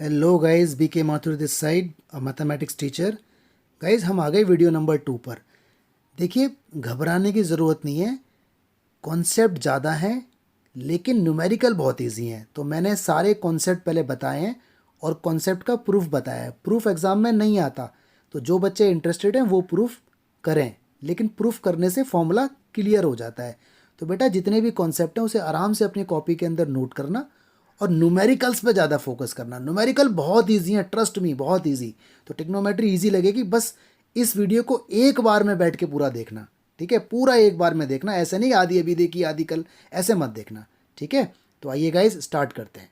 Hello guys, B के Mathur this side, mathematics teacher. Guys, हम आ गए वीडियो नंबर 2 पर। देखिए, घबराने की ज़रूरत नहीं है। कॉन्सेप्ट ज़्यादा हैं लेकिन न्यूमेरिकल बहुत इजी हैं। तो मैंने सारे कॉन्सेप्ट पहले बताए हैं और कॉन्सेप्ट का प्रूफ बताया है। प्रूफ एग्ज़ाम में नहीं आता, तो जो बच्चे इंटरेस्टेड हैं वो प्रूफ करें, लेकिन प्रूफ करने से फॉर्मूला क्लियर हो जाता है। तो बेटा, जितने भी कॉन्सेप्ट हैं उसे आराम से अपनी कॉपी के अंदर नोट करना और न्यूमेरिकल्स पे ज़्यादा फोकस करना। न्यूमेरिकल बहुत इजी है, ट्रस्ट मी, बहुत इजी। तो टिग्नोमेट्री इजी लगेगी, बस इस वीडियो को एक बार में बैठ के पूरा देखना। ठीक है, पूरा एक बार में देखना, ऐसे नहीं आधी अभी देखी आधी कल, ऐसे मत देखना। ठीक है, तो आइए गाइस स्टार्ट करते हैं।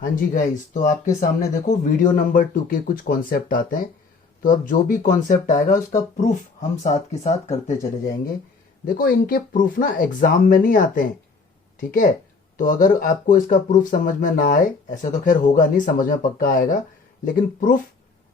हाँ जी गाइस, तो आपके सामने देखो वीडियो नंबर 2 के कुछ कॉन्सेप्ट आते हैं। तो अब जो भी कॉन्सेप्ट आएगा उसका प्रूफ हम साथ के साथ करते चले जाएंगे। देखो, इनके प्रूफ ना एग्जाम में नहीं आते हैं। ठीक है, तो अगर आपको इसका प्रूफ समझ में ना आए, ऐसा तो खैर होगा नहीं, समझ में पक्का आएगा, लेकिन प्रूफ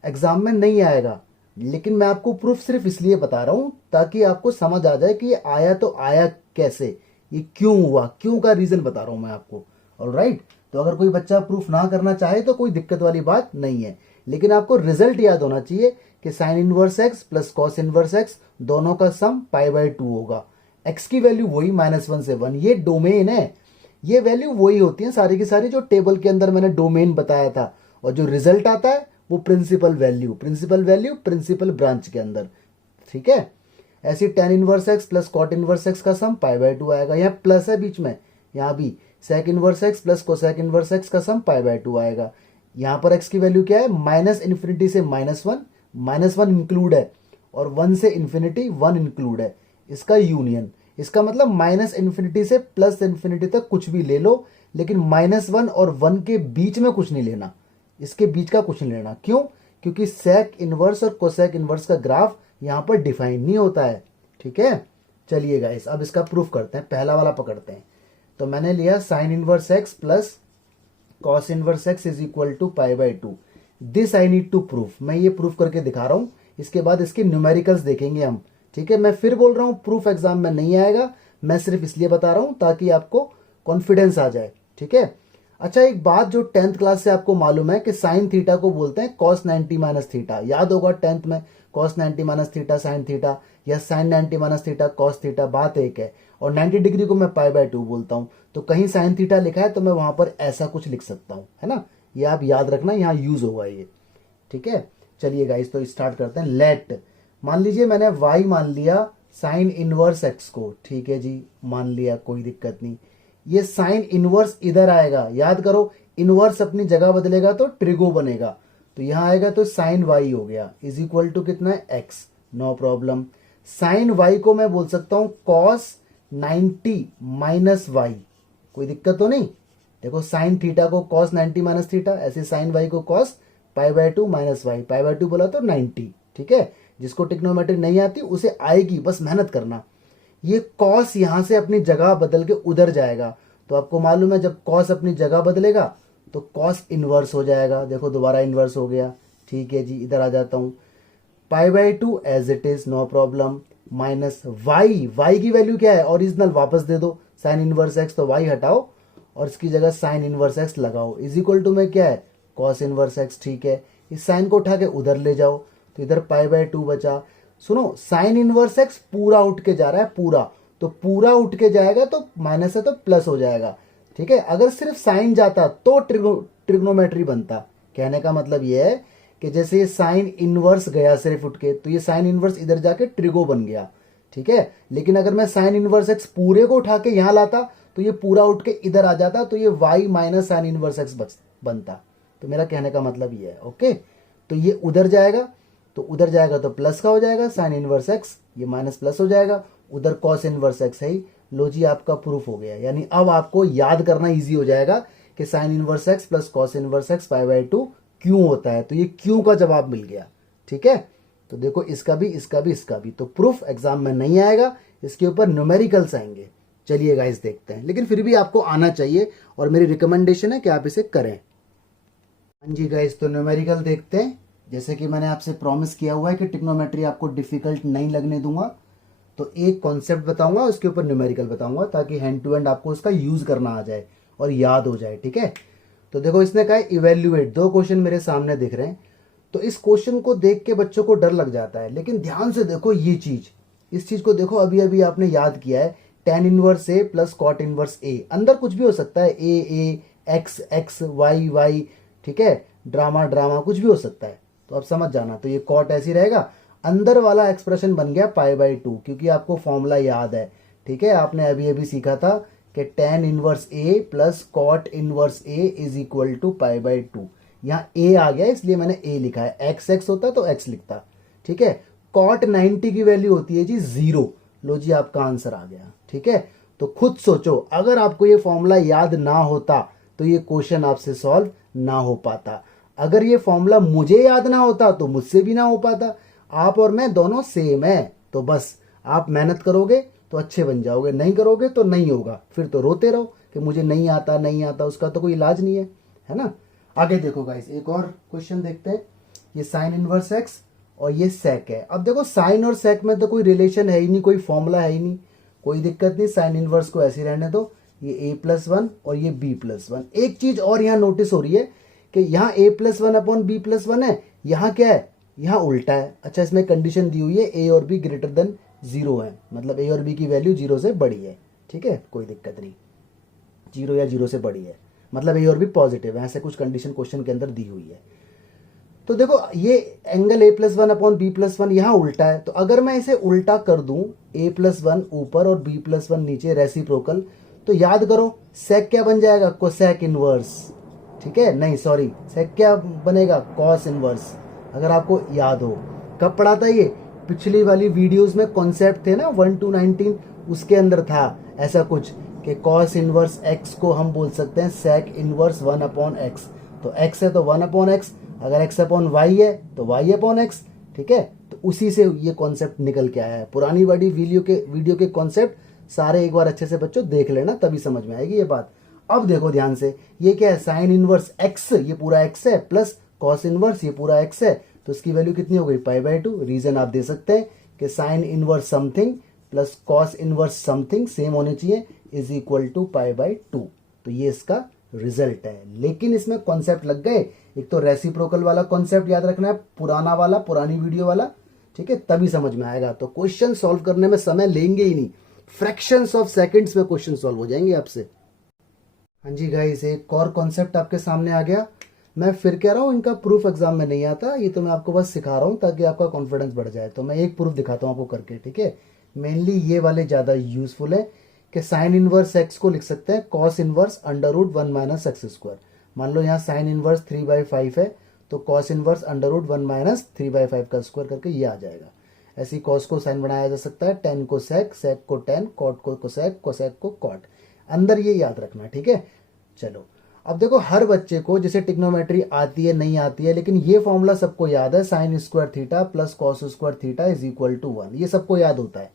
एग्जाम में नहीं आएगा। लेकिन मैं आपको प्रूफ सिर्फ इसलिए बता रहा हूं ताकि आपको समझ आ जाए कि ये आया तो आया कैसे, ये क्यों हुआ, क्यों का रीजन बता रहा हूं मैं आपको। ऑलराइट, तो अगर कोई बच्चा प्रूफ ना करना चाहे तो कोई दिक्कत वाली बात नहीं है, लेकिन आपको रिजल्ट याद होना चाहिए कि sine inverse x plus cos inverse x दोनों का सम पाई/2 होगा। एक्स की वैल्यू वही -1 से 1, ये डोमेन है। ये वैल्यू वही होती है सारी की सारी जो टेबल के अंदर मैंने डोमेन बताया था, और जो रिजल्ट आता है वो प्रिंसिपल वैल्यू प्रिंसिपल ब्रांच के अंदर। ठीक है, ऐसी tan inverse x plus cot inverse x का सम पाई/2 आएगा। यहाँ प्लस है बीच में, यहाँ भी sec inverse x plus cosec inverse x का सम पाई/2 आएगा। यहाँ पर एक्स की वैल्यू क्या है, -∞ से -1, -1 इंक्लूड है, और 1 से इन्फिनिटी 1 इंक्लूड है। इसका यूनियन, इसका मतलब -∞ से +∞ तक कुछ भी ले लो, लेकिन -1 और 1 के बीच में कुछ नहीं लेना, इसके बीच का कुछ नहीं लेना। क्यों? क्योंकि सेक इनवर्स और कोसेक इनवर्स का ग्राफ यहां पर डिफाइन नहीं होता है। ठीक है, चलिए गाइस, अब इसका प्रूफ करते हैं। पहला वाला पकड़ते हैं। तो मैंने लिया sine inverse x plus cos inverse x is equal to पाई/2। This I need to proof, मैं ये प्रूफ करके दिखा रहा हूं। इसके बाद इसके न्यूमेरिकल्स देखेंगे हम। ठीक है, मैं फिर बोल रहा हूं प्रूफ एग्जाम में नहीं आएगा, मैं सिर्फ इसलिए बता रहा हूं ताकि आपको कॉन्फिडेंस आ जाए। ठीक है, अच्छा, एक बात जो 10th क्लास से आपको मालूम है कि साइन थीटा को बोलते हैं कॉस 90 माइनस थीटा। याद होगा 10th में, cos 90 minus theta sine theta, या sine 90 minus theta cos theta, बात एक है। और 90 डिग्री को मैं पाई/2 बोलता हूं, तो कहीं साइन थीटा लिखा है तो मैं वहां पर ऐसा कुछ लिख सकता हूं, है ना। ये आप याद रखना, यहां यूज होगा ये। ठीक है, चलिए गाइस, तो स्टार्ट करते हैं। लेट, मान लीजिए मैंने y मान लिया साइन इनवर्स x को। ठीक है जी, मान लिया, कोई दिक्कत नहीं। ये साइन इनवर्स इधर आएगा, याद करो, इनवर्स अपनी जगह बदलेगा तो ट्रिगो बनेगा, तो यहां आएगा तो साइन y हो गया, इज इक्वल टू कितना है, x। No problem. Sine y को मैं बोल सकता हूं कॉस 90 माइनस y, कोई दिक्कत तो नहीं। देखो, साइन थीटा को कॉस 90 माइनस थीटा, ऐसे साइन y को कॉस पाई/2 माइनस वाई, पाई/2 बोला तो 90। ठीक है, जिसको टिग्नोमेट्री नहीं आती उसे आएगी, बस मेहनत करना। ये कॉस यहां से अपनी जगह बदल के उधर जाएगा, तो आपको मालूम है जब कॉस अपनी जगह बदलेगा तो कॉस इनवर्स हो जाएगा। देखो, दोबारा इनवर्स हो गया। ठीक है जी, इधर आ जाता हूं, पाई/2 as it is, no problem, minus y. Y की वैल्यू क्या है, ओरिजिनल वापस दे दो, साइन इनवर्स एक्स, तो वाई हटाओ और इसकी जगह साइन इनवर्स एक्स लगाओ, इज इक्वल टू में क्या है, कॉस इनवर्स एक्स। ठीक है, इस साइन को उठा के उधर ले जाओ, तो इधर पाई/2 बचा। सुनो, साइन इनवर्स एक्स पूरा उठ के जा रहा है, पूरा, तो पूरा उठ के जाएगा तो माइनस है तो प्लस हो जाएगा। ठीक है, अगर सिर्फ साइन जाता तो ट्रिग्नोमेट्री बनता। कहने का मतलब यह है कि जैसे ये साइन इनवर्स गया सिर्फ उठ के, तो ये साइन इनवर्स इधर जाके ट्रिगो बन गया। ठीक है, लेकिन अगर मैं साइन इनवर्स एक्स पूरे को उठा के यहां लाता तो ये पूरा उठ के इधर आ जाता, तो ये y minus sine inverse x बनता। तो मेरा कहने का मतलब ये है। ओके, तो ये उधर जाएगा, तो उधर जाएगा तो प्लस का हो जाएगा साइन इनवर्स एक्स, ये माइनस प्लस हो जाएगा, उधर कॉस इनवर्स एक्स है ही। लो जी, आपका प्रूफ हो गया। यानी अब आपको याद करना इजी हो जाएगा कि sine inverse x plus cos inverse x पाई/2 क्यों होता है। तो ये क्यों का जवाब मिल गया। ठीक है, तो देखो, इसका भी, इसका भी, इसका भी। तो प्रूफ एग्जाम में नहीं आएगा, इसके ऊपर न्यूमेरिकल्स आएंगे। चलिए गाइस, देखते हैं, लेकिन फिर भी आपको आना चाहिए और मेरी रिकमेंडेशन है कि आप इसे करें। हाँ जी गाइस, तो न्यूमेरिकल देखते हैं। जैसे कि मैंने आपसे प्रॉमिस किया हुआ है कि टिग्नोमेट्री आपको डिफिकल्ट नहीं लगने दूंगा, तो एक कॉन्सेप्ट बताऊंगा, उसके ऊपर न्यूमेरिकल बताऊंगा, ताकि हैंड टू हैंड आपको उसका यूज करना आ जाए और याद हो जाए। ठीक है, तो देखो इसने कहा इवेल्युएट, 2 क्वेश्चन मेरे सामने दिख रहे हैं। तो इस क्वेश्चन को देख के बच्चों को डर लग जाता है, लेकिन ध्यान से देखो ये चीज, इस चीज को देखो, अभी अभी आपने याद किया है tan inverse a plus cot inverse ए। अंदर कुछ भी हो सकता है, ए एक्स एक्स वाई वाई, ठीक है, ड्रामा ड्रामा, कुछ भी हो सकता है। तो अब समझ जाना, तो ये कॉट ऐसी रहेगा। अंदर वाला एक्सप्रेशन बन गया π/2, क्योंकि आपको फॉर्मूला याद है, ठीक है, आपने अभी अभी सीखा था कि tan inverse a plus cot inverse a is equal to π/2। यहाँ ए आ गया इसलिए मैंने ए लिखा है, एक्स एक्स होता तो एक्स लिखता, ठीक है। कॉट 90 की वैल्यू होती है जी 0। लो जी आपका आंसर आ गया, ठीक है। तो खुद सोचो, अगर आपको ये फॉर्मूला याद ना होता तो ये क्वेश्चन आपसे सॉल्व ना हो पाता। अगर ये फॉर्मूला मुझे याद ना होता तो मुझसे भी ना हो पाता। आप और मैं दोनों सेम है, तो बस आप मेहनत करोगे तो अच्छे बन जाओगे, नहीं करोगे तो नहीं होगा, फिर तो रोते रहो कि मुझे नहीं आता नहीं आता, उसका तो कोई इलाज नहीं है ना। आगे देखो गाइस, एक और क्वेश्चन देखते हैं। ये साइन इनवर्स एक्स और ये सेक है। अब देखो साइन और सेक में तो कोई रिलेशन है ही नहीं, कोई फॉर्मूला है ही नहीं, कोई दिक्कत नहीं, साइन इनवर्स को ऐसे रहने दो। ये a+1 और ये b+1। एक चीज और यहाँ नोटिस हो रही है कि यहाँ a+1/b+1 है, यहाँ क्या है, यहाँ उल्टा है। अच्छा, इसमें कंडीशन दी हुई है a और b ग्रेटर देन 0 है, मतलब a और b की वैल्यू 0 से बड़ी है, ठीक है, कोई दिक्कत नहीं, 0 या 0 से बड़ी है, मतलब a और b पॉजिटिव है, ऐसे कुछ कंडीशन क्वेश्चन के अंदर दी हुई है। तो देखो ये एंगल a+1/b+1 यहाँ उल्टा है, तो अगर मैं इसे उल्टा कर दूं, a+1 ऊपर और b+1 नीचे, रेसिप्रोकल, तो याद करो सेक क्या बन जाएगा, कोसेक इनवर्स, ठीक है, नहीं सॉरी, सेक क्या बनेगा, कॉस इनवर्स। अगर आपको याद हो, कब पढ़ा था ये, पिछली वाली वीडियोस में कॉन्सेप्ट थे ना 1 to 19, उसके अंदर था ऐसा कुछ कि कॉस इनवर्स एक्स को हम बोल सकते हैं सेक इनवर्स 1/x। तो x है तो 1/x, अगर x/y है तो y/x, ठीक है। तो उसी से ये कॉन्सेप्ट निकल के आया है। पुरानी वाली वीडियो के कॉन्सेप्ट सारे एक बार अच्छे से बच्चों देख लेना, तभी समझ में आएगी ये बात। अब देखो ध्यान से, ये क्या है, साइन इनवर्स x, ये पूरा x है, प्लस कॉस इनवर्स ये पूरा x है, तो इसकी वैल्यू कितनी हो गई, π/2। रीजन आप दे सकते हैं कि sine inverse something plus cos inverse something same होने चाहिए, इज इक्वल टू π/2। तो ये इसका रिजल्ट है। लेकिन इसमें कॉन्सेप्ट लग गए, एक तो रेसिप्रोकल वाला कॉन्सेप्ट याद रखना है, पुराना वाला, पुरानी वीडियो वाला, ठीक है, तभी समझ में आएगा। तो क्वेश्चन सॉल्व करने में समय लेंगे ही नहीं, फ्रैक्शंस ऑफ सेकंड्स में क्वेश्चन सॉल्व हो जाएंगे आपसे। हाँ जी गाइस, एक और कॉन्सेप्ट आपके सामने आ गया। मैं फिर कह रहा हूँ, इनका प्रूफ एग्जाम में नहीं आता, ये तो मैं आपको बस सिखा रहा हूँ ताकि आपका कॉन्फिडेंस बढ़ जाए। तो मैं एक प्रूफ दिखाता हूँ आपको करके, ठीक है। मेनली ये वाले ज़्यादा यूजफुल है कि साइन इनवर्स एक्स को लिख सकते हैं कॉस इनवर्स √1 - x²। मान लो यहाँ साइन इनवर्स 3/5 है, तो कॉस इनवर्स √1 - 3/5 का स्क्वायर करके ये आ जाएगा। ऐसी कॉस को साइन बनाया जा सकता है, टेन को सेक, सेक को टेन, कॉट को कोसेक, कोसेक को कॉट। अंदर ये याद रखना, ठीक है। चलो अब देखो, हर बच्चे को जैसे टिग्नोमेट्री आती है नहीं आती है, लेकिन ये फॉर्मूला सबको याद है, sine square theta plus cos square theta is equal to 1। ये सबको याद होता है,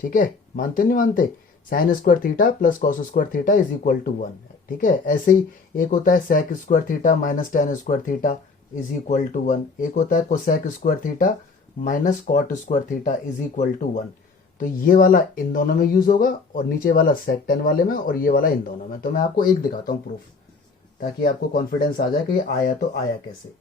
ठीक है, मानते नहीं मानते, sine square theta plus cos square theta is equal to 1, ठीक है। ऐसे ही एक होता है sec square theta minus tan square theta is equal to 1। एक होता है cosec square theta minus cot square theta is equal to 1। तो ये वाला इन दोनों में यूज होगा और नीचे वाला सेक टेन वाले में और ये वाला इन दोनों में। तो मैं आपको एक दिखाता हूँ प्रूफ, ताकि आपको कॉन्फिडेंस आ जाए कि आया तो आया कैसे।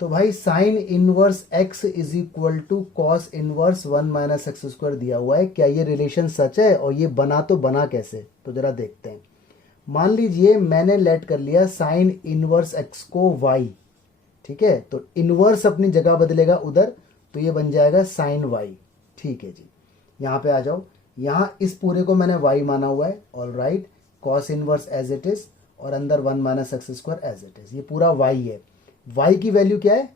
तो भाई sine inverse x is equal to cos inverse 1 - x² दिया हुआ है, क्या ये रिलेशन सच है और ये बना तो बना कैसे, तो जरा देखते हैं। मान लीजिए मैंने लेट कर लिया साइन इनवर्स x को y, ठीक है, तो इनवर्स अपनी जगह बदलेगा उधर, तो ये बन जाएगा साइन y, ठीक है जी। यहाँ पे आ जाओ, यहाँ इस पूरे को मैंने y माना हुआ है, all right, cos inverse as it is और अंदर 1 - x² एज इट इज, ये पूरा y है। y की वैल्यू क्या है,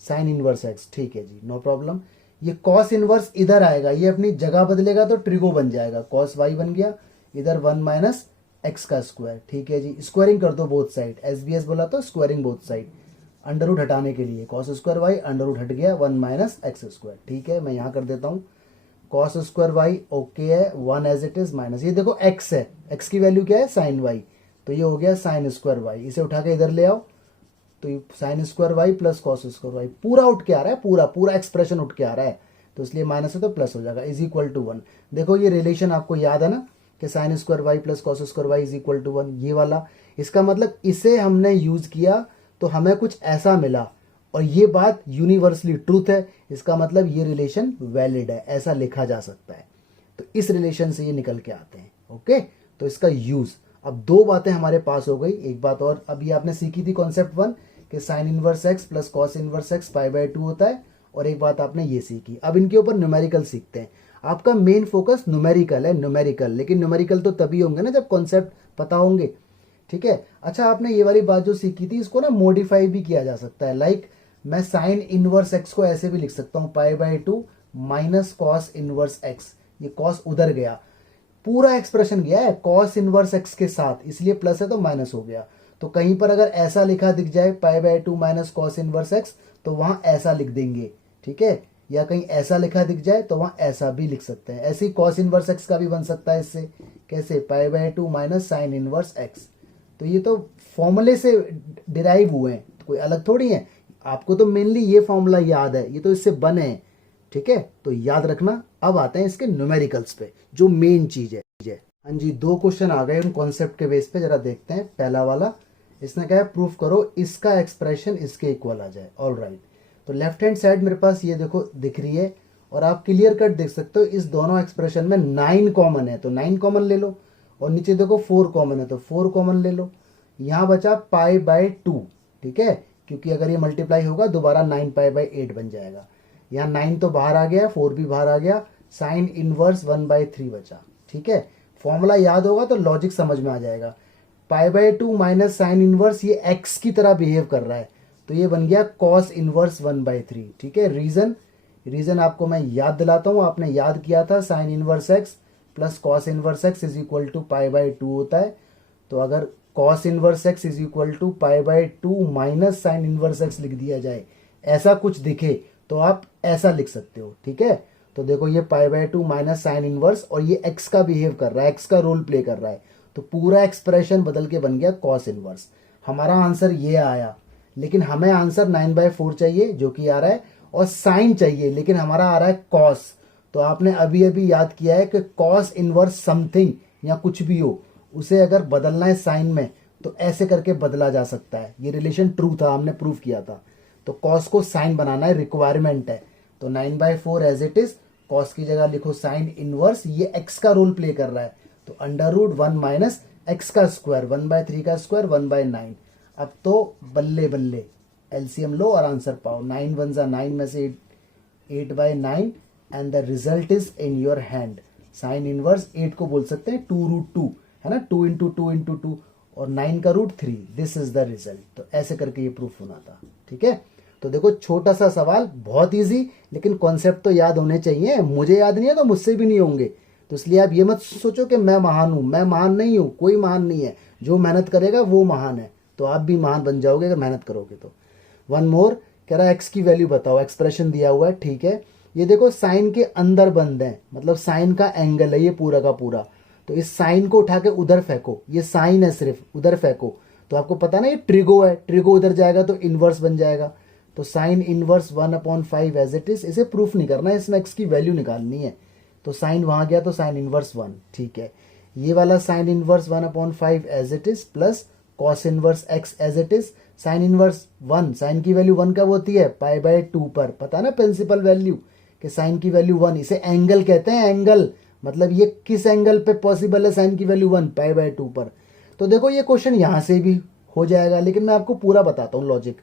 साइन इनवर्स x, ठीक है जी, नो प्रॉब्लम। ये कॉस इनवर्स इधर आएगा, ये अपनी जगह बदलेगा तो ट्रिगो बन जाएगा, कॉस y बन गया, इधर 1 - x², ठीक है जी। स्क्वायरिंग कर दो बोथ साइड, SBS बोला तो squaring both side, under root हटाने के लिए cos square y under root हट गया 1 - x², ठीक है। मैं यहाँ कर देता हूँ कॉस स्क्वायर y, ओके है, 1 एज इट इज माइनस, ये देखो x है, x की वैल्यू क्या है, साइन y, तो ये हो गया साइन स्क्वायर y, इसे उठा के इधर ले आओ, तो ये sine square y plus cos square y पूरा उठ के आ रहा है, पूरा पूरा एक्सप्रेशन उठ के आ रहा है, तो इसलिए माइनस है तो प्लस हो जाएगा, इज इक्वल टू 1। देखो ये रिलेशन आपको याद है ना कि sine square y plus cos square y is equal to 1, ये वाला। इसका मतलब इसे हमने यूज किया तो हमें कुछ ऐसा मिला, और ये बात यूनिवर्सली ट्रूथ है, इसका मतलब ये रिलेशन वैलिड है, ऐसा लिखा जा सकता है। तो इस रिलेशन से ये निकल के आते हैं। ओके, तो इसका यूज, अब दो बातें हमारे पास हो गई। एक बात और अभी आपने सीखी थी कॉन्सेप्ट 1 कि sine inverse x plus cos inverse x π/2 होता है, और एक बात आपने ये सीखी। अब इनके ऊपर न्यूमेरिकल सीखते हैं। आपका मेन फोकस न्यूमेरिकल है, न्यूमेरिकल, लेकिन न्यूमेरिकल तो तभी होंगे ना जब कॉन्सेप्ट पता होंगे। ठीक है, अच्छा आपने ये वाली बात जो सीखी थी इसको ना मॉडिफाई भी किया जा सकता है। लाइक मैं साइन इनवर्स एक्स को ऐसे भी लिख सकता हूँ π/2 माइनस कॉस इनवर्स एक्स। ये कॉस उधर गया, पूरा एक्सप्रेशन गया है कॉस इनवर्स एक्स के साथ, इसलिए प्लस है तो माइनस हो गया। तो कहीं पर अगर ऐसा लिखा दिख जाए π/2 माइनस कॉस इनवर्स एक्स तो वहां ऐसा लिख देंगे। ठीक है, या कहीं ऐसा लिखा दिख जाए तो वहां ऐसा भी लिख सकते हैं। ऐसे ही कॉस इनवर्स एक्स का भी बन सकता है इससे, कैसे π/2 माइनस साइन इनवर्स एक्स। तो ये तो फॉर्मूले से डिराइव हुए हैं, तो कोई अलग थोड़ी है। आपको तो मेनली ये फॉर्मूला याद है, ये तो इससे बने हैं। ठीक है, तो याद रखना। अब आते हैं इसके न्यूमेरिकल्स पे, जो मेन चीज है। हाँ जी, दो क्वेश्चन आ गए उन कॉन्सेप्ट के बेस पे, जरा देखते हैं। पहला वाला इसने कहा है प्रूफ करो इसका एक्सप्रेशन इसके इक्वल आ जाए। ऑल राइट, तो लेफ्ट हैंड साइड मेरे पास ये देखो दिख रही है, और आप क्लियर कट देख सकते हो इस दोनों एक्सप्रेशन में 9 कॉमन है तो 9 कॉमन ले लो, और नीचे देखो 4 कॉमन है तो 4 कॉमन ले लो। यहाँ बचा π/2। ठीक है, क्योंकि अगर ये मल्टीप्लाई होगा दोबारा 9π/8 बन जाएगा। यहाँ 9 तो बाहर आ गया, 4 भी बाहर आ गया, साइन इनवर्स 1/3 बचा। ठीक है, फॉर्मूला याद होगा तो लॉजिक समझ में आ जाएगा। π/2 माइनस साइन इनवर्स ये x की तरह बिहेव कर रहा है, तो ये बन गया कॉस इनवर्स 1/3। ठीक है, रीजन आपको मैं याद दिलाता हूँ, आपने याद किया था sine inverse x plus cos inverse x is equal to π/2 होता है। तो अगर cos inverse x is equal to π/2 minus sine inverse x लिख दिया जाए, ऐसा कुछ दिखे तो आप ऐसा लिख सकते हो। ठीक है, तो देखो ये π/2 माइनस साइन इनवर्स, और ये x का बिहेव कर रहा है, x का रोल प्ले कर रहा है, तो पूरा एक्सप्रेशन बदल के बन गया कॉस इनवर्स। हमारा आंसर ये आया, लेकिन हमें आंसर 9/4 चाहिए जो कि आ रहा है, और साइन चाहिए लेकिन हमारा आ रहा है कॉस। तो आपने अभी अभी याद किया है कि कॉस इनवर्स समथिंग या कुछ भी हो, उसे अगर बदलना है साइन में तो ऐसे करके बदला जा सकता है। ये रिलेशन ट्रू था, हमने प्रूव किया था। तो कॉस को साइन बनाना है, रिक्वायरमेंट है। तो 9/4 एज इट इज, कॉस की जगह लिखो साइन इनवर्स, ये एक्स का रोल प्ले कर रहा है, तो √1 माइनस एक्स का स्क्वायर, 1/3 का स्क्वायर 1/9। अब तो बल्ले बल्ले एलसीएम लो और आंसर पाओ। 9 1 जा 9 में से 8/9 and the result is in your hand. Sine inverse 8 को बोल सकते हैं 2√2, है ना, 2 × 2 × 2, और 9 का √3, दिस इज द रिजल्ट। तो ऐसे करके ये प्रूफ होना था। ठीक है, तो देखो छोटा सा सवाल, बहुत इजी, लेकिन कॉन्सेप्ट तो याद होने चाहिए। मुझे याद नहीं है तो मुझसे भी नहीं होंगे, तो इसलिए आप ये मत सोचो कि मैं महान हूं। मैं महान नहीं हूं, कोई महान नहीं है, जो मेहनत करेगा वो महान है। तो आप भी महान बन जाओगे अगर मेहनत करोगे तो। वन मोर, कह रहा है एक्स की वैल्यू बताओ, एक्सप्रेशन दिया हुआ है। ठीक है, ये देखो साइन के अंदर बंद है, मतलब साइन का एंगल है ये पूरा का पूरा। तो इस साइन को उठा के उधर फेंको, ये साइन है सिर्फ, उधर फेंको। तो आपको पता ना ये ट्रिगो है, ट्रिगो उधर जाएगा तो इनवर्स बन जाएगा। तो sine inverse 1/5 as it is, इसे प्रूफ नहीं करना है, इसमें एक्स की वैल्यू निकालनी है। तो साइन वहां गया तो साइन इनवर्स 1। ठीक है, ये वाला sine inverse 1/5 as it is plus cos inverse x as it is. Sine inverse 1, sine की वैल्यू 1 कब होती है, π/2 पर। पता ना प्रिंसिपल वैल्यू कि साइन की वैल्यू 1, इसे एंगल कहते हैं। एंगल मतलब ये किस एंगल पे पॉसिबल है साइन की वैल्यू 1, π/2 पर। तो देखो ये क्वेश्चन यहां से भी हो जाएगा, लेकिन मैं आपको पूरा बताता हूँ logic.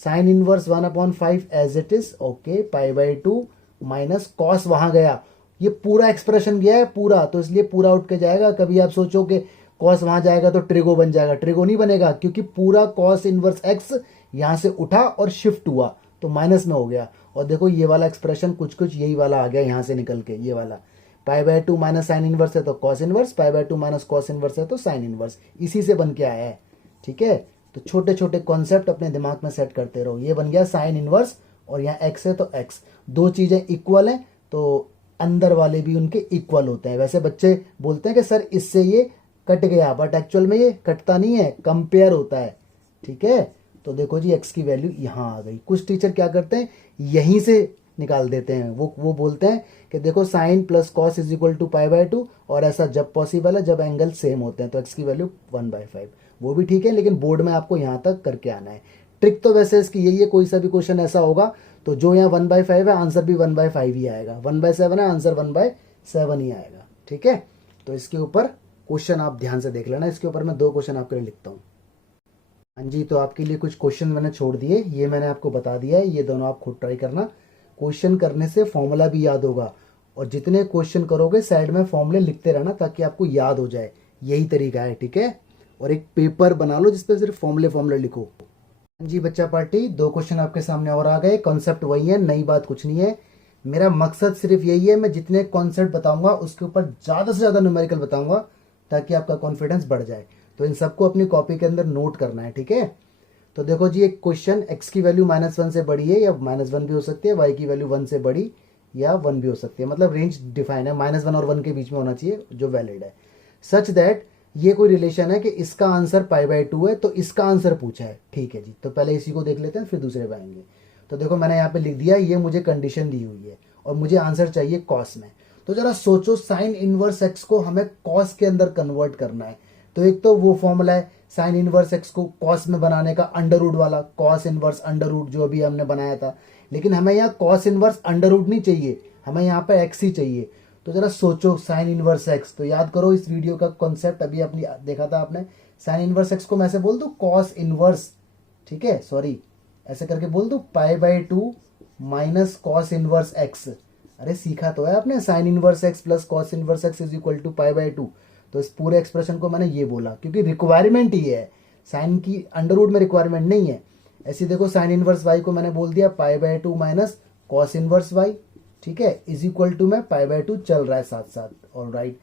Sine inverse 1/5 as it is, okay, π/2 minus cos वहां गया, ये पूरा एक्सप्रेशन गया है पूरा, तो इसलिए पूरा उठ के जाएगा। कभी आप सोचो कि कॉस वहां जाएगा तो ट्रिगो बन जाएगा, ट्रिगो नहीं बनेगा, क्योंकि पूरा कॉस इनवर्स एक्स यहां से उठा और शिफ्ट हुआ तो माइनस में हो गया। और देखो ये वाला एक्सप्रेशन कुछ कुछ यही वाला आ गया यहां से निकल के, ये वाला π/2 माइनस साइन इनवर्स है तो cos inverse, π/2 minus cos inverse है तो साइन इनवर्स, इसी से बन के आया है। ठीक है, तो छोटे छोटे कॉन्सेप्ट अपने दिमाग में सेट करते रहो। ये बन गया साइन इनवर्स, और यहाँ एक्स है तो एक्स, दो चीजें इक्वल हैं तो अंदर वाले भी उनके इक्वल होते हैं। वैसे बच्चे बोलते हैं कि सर इससे ये कट गया, बट एक्चुअल में ये कटता नहीं है, कंपेयर होता है। ठीक है, तो देखो जी एक्स की वैल्यू यहाँ आ गई। कुछ टीचर क्या करते हैं, यहीं से निकाल देते हैं। वो बोलते हैं कि देखो sine plus cos is equal to π/2, और ऐसा जब पॉसिबल है जब एंगल सेम होते हैं, तो एक्स की वैल्यू 1/5। वो भी ठीक है, लेकिन बोर्ड में आपको यहाँ तक करके आना है। ट्रिक तो वैसे इसकी यही है, कोई सा भी क्वेश्चन ऐसा होगा तो जो यहाँ 1/5 है आंसर भी 1/5 ही आएगा, 1/7 है आंसर 1/7 ही आएगा, ठीक है। तो इसके ऊपर क्वेश्चन आप ध्यान से देख लेना, इसके ऊपर मैं 2 क्वेश्चन आपके लिए लिखता हूँ। हाँ जी, तो आपके लिए कुछ क्वेश्चन मैंने छोड़ दिए, ये मैंने आपको बता दिया है, ये दोनों आप खुद ट्राई करना। क्वेश्चन करने से फॉर्मूला भी याद होगा, और जितने क्वेश्चन करोगे साइड में फॉर्मूले लिखते रहना ताकि आपको याद हो जाए, यही तरीका है, ठीक है। और एक पेपर बना लो जिसपे सिर्फ फॉर्मूले लिखो। हाँ जी बच्चा पार्टी, 2 क्वेश्चन आपके सामने और आ गए। कॉन्सेप्ट वही है, नई बात कुछ नहीं है। मेरा मकसद सिर्फ यही है, मैं जितने कॉन्सेप्ट बताऊंगा उसके ऊपर ज़्यादा से ज़्यादा न्यूमेरिकल बताऊंगा ताकि आपका कॉन्फिडेंस बढ़ जाए। तो इन सबको अपनी कॉपी के अंदर नोट करना है, ठीक है। तो देखो जी, एक क्वेश्चन, x की वैल्यू -1 से बड़ी है या -1 भी हो सकती है, y की वैल्यू 1 से बड़ी या 1 भी हो सकती है, मतलब रेंज डिफाइन है, -1 और 1 के बीच में होना चाहिए जो वैलिड है। सच दैट ये कोई रिलेशन है कि इसका आंसर π/2 है तो इसका आंसर पूछा है, ठीक है जी। तो पहले इसी को देख लेते हैं फिर दूसरे पे आएंगे। तो देखो मैंने यहाँ पे लिख दिया, ये मुझे कंडीशन दी हुई है और मुझे आंसर चाहिए कॉस में। तो जरा सोचो, साइन इनवर्स एक्स को हमें कॉस के अंदर कन्वर्ट करना है। तो एक तो वो फॉर्मूला है साइन इनवर्स एक्स को कॉस में बनाने का, अंडर रूट वाला, कॉस इनवर्स अंडर रूट जो अभी हमने बनाया था। लेकिन हमें यहाँ कॉस इनवर्स अंडर रूट नहीं चाहिए, हमें यहाँ पे एक्स ही चाहिए। तो जरा सोचो साइन इनवर्स एक्स, तो याद करो इस वीडियो का कॉन्सेप्ट अभी अपनी देखा था आपने। साइन इनवर्स एक्स को मैं ऐसे बोल दूं कॉस इनवर्स, ठीक है, सॉरी ऐसे करके बोल दूं π/2 माइनस कॉस इनवर्स एक्स। अरे सीखा तो है आपने, sine inverse x plus cos inverse x is equal to π/2। तो इस पूरे एक्सप्रेशन को मैंने ये बोला क्योंकि रिक्वायरमेंट ही है, साइन की अंडर रूट में रिक्वायरमेंट नहीं है। ऐसे देखो साइन इनवर्स वाई को मैंने बोल दिया π/2 माइनस कॉस इनवर्स वाई, ठीक है, इज इक्वल टू में π/2 चल रहा है साथ साथ, ऑल राइट।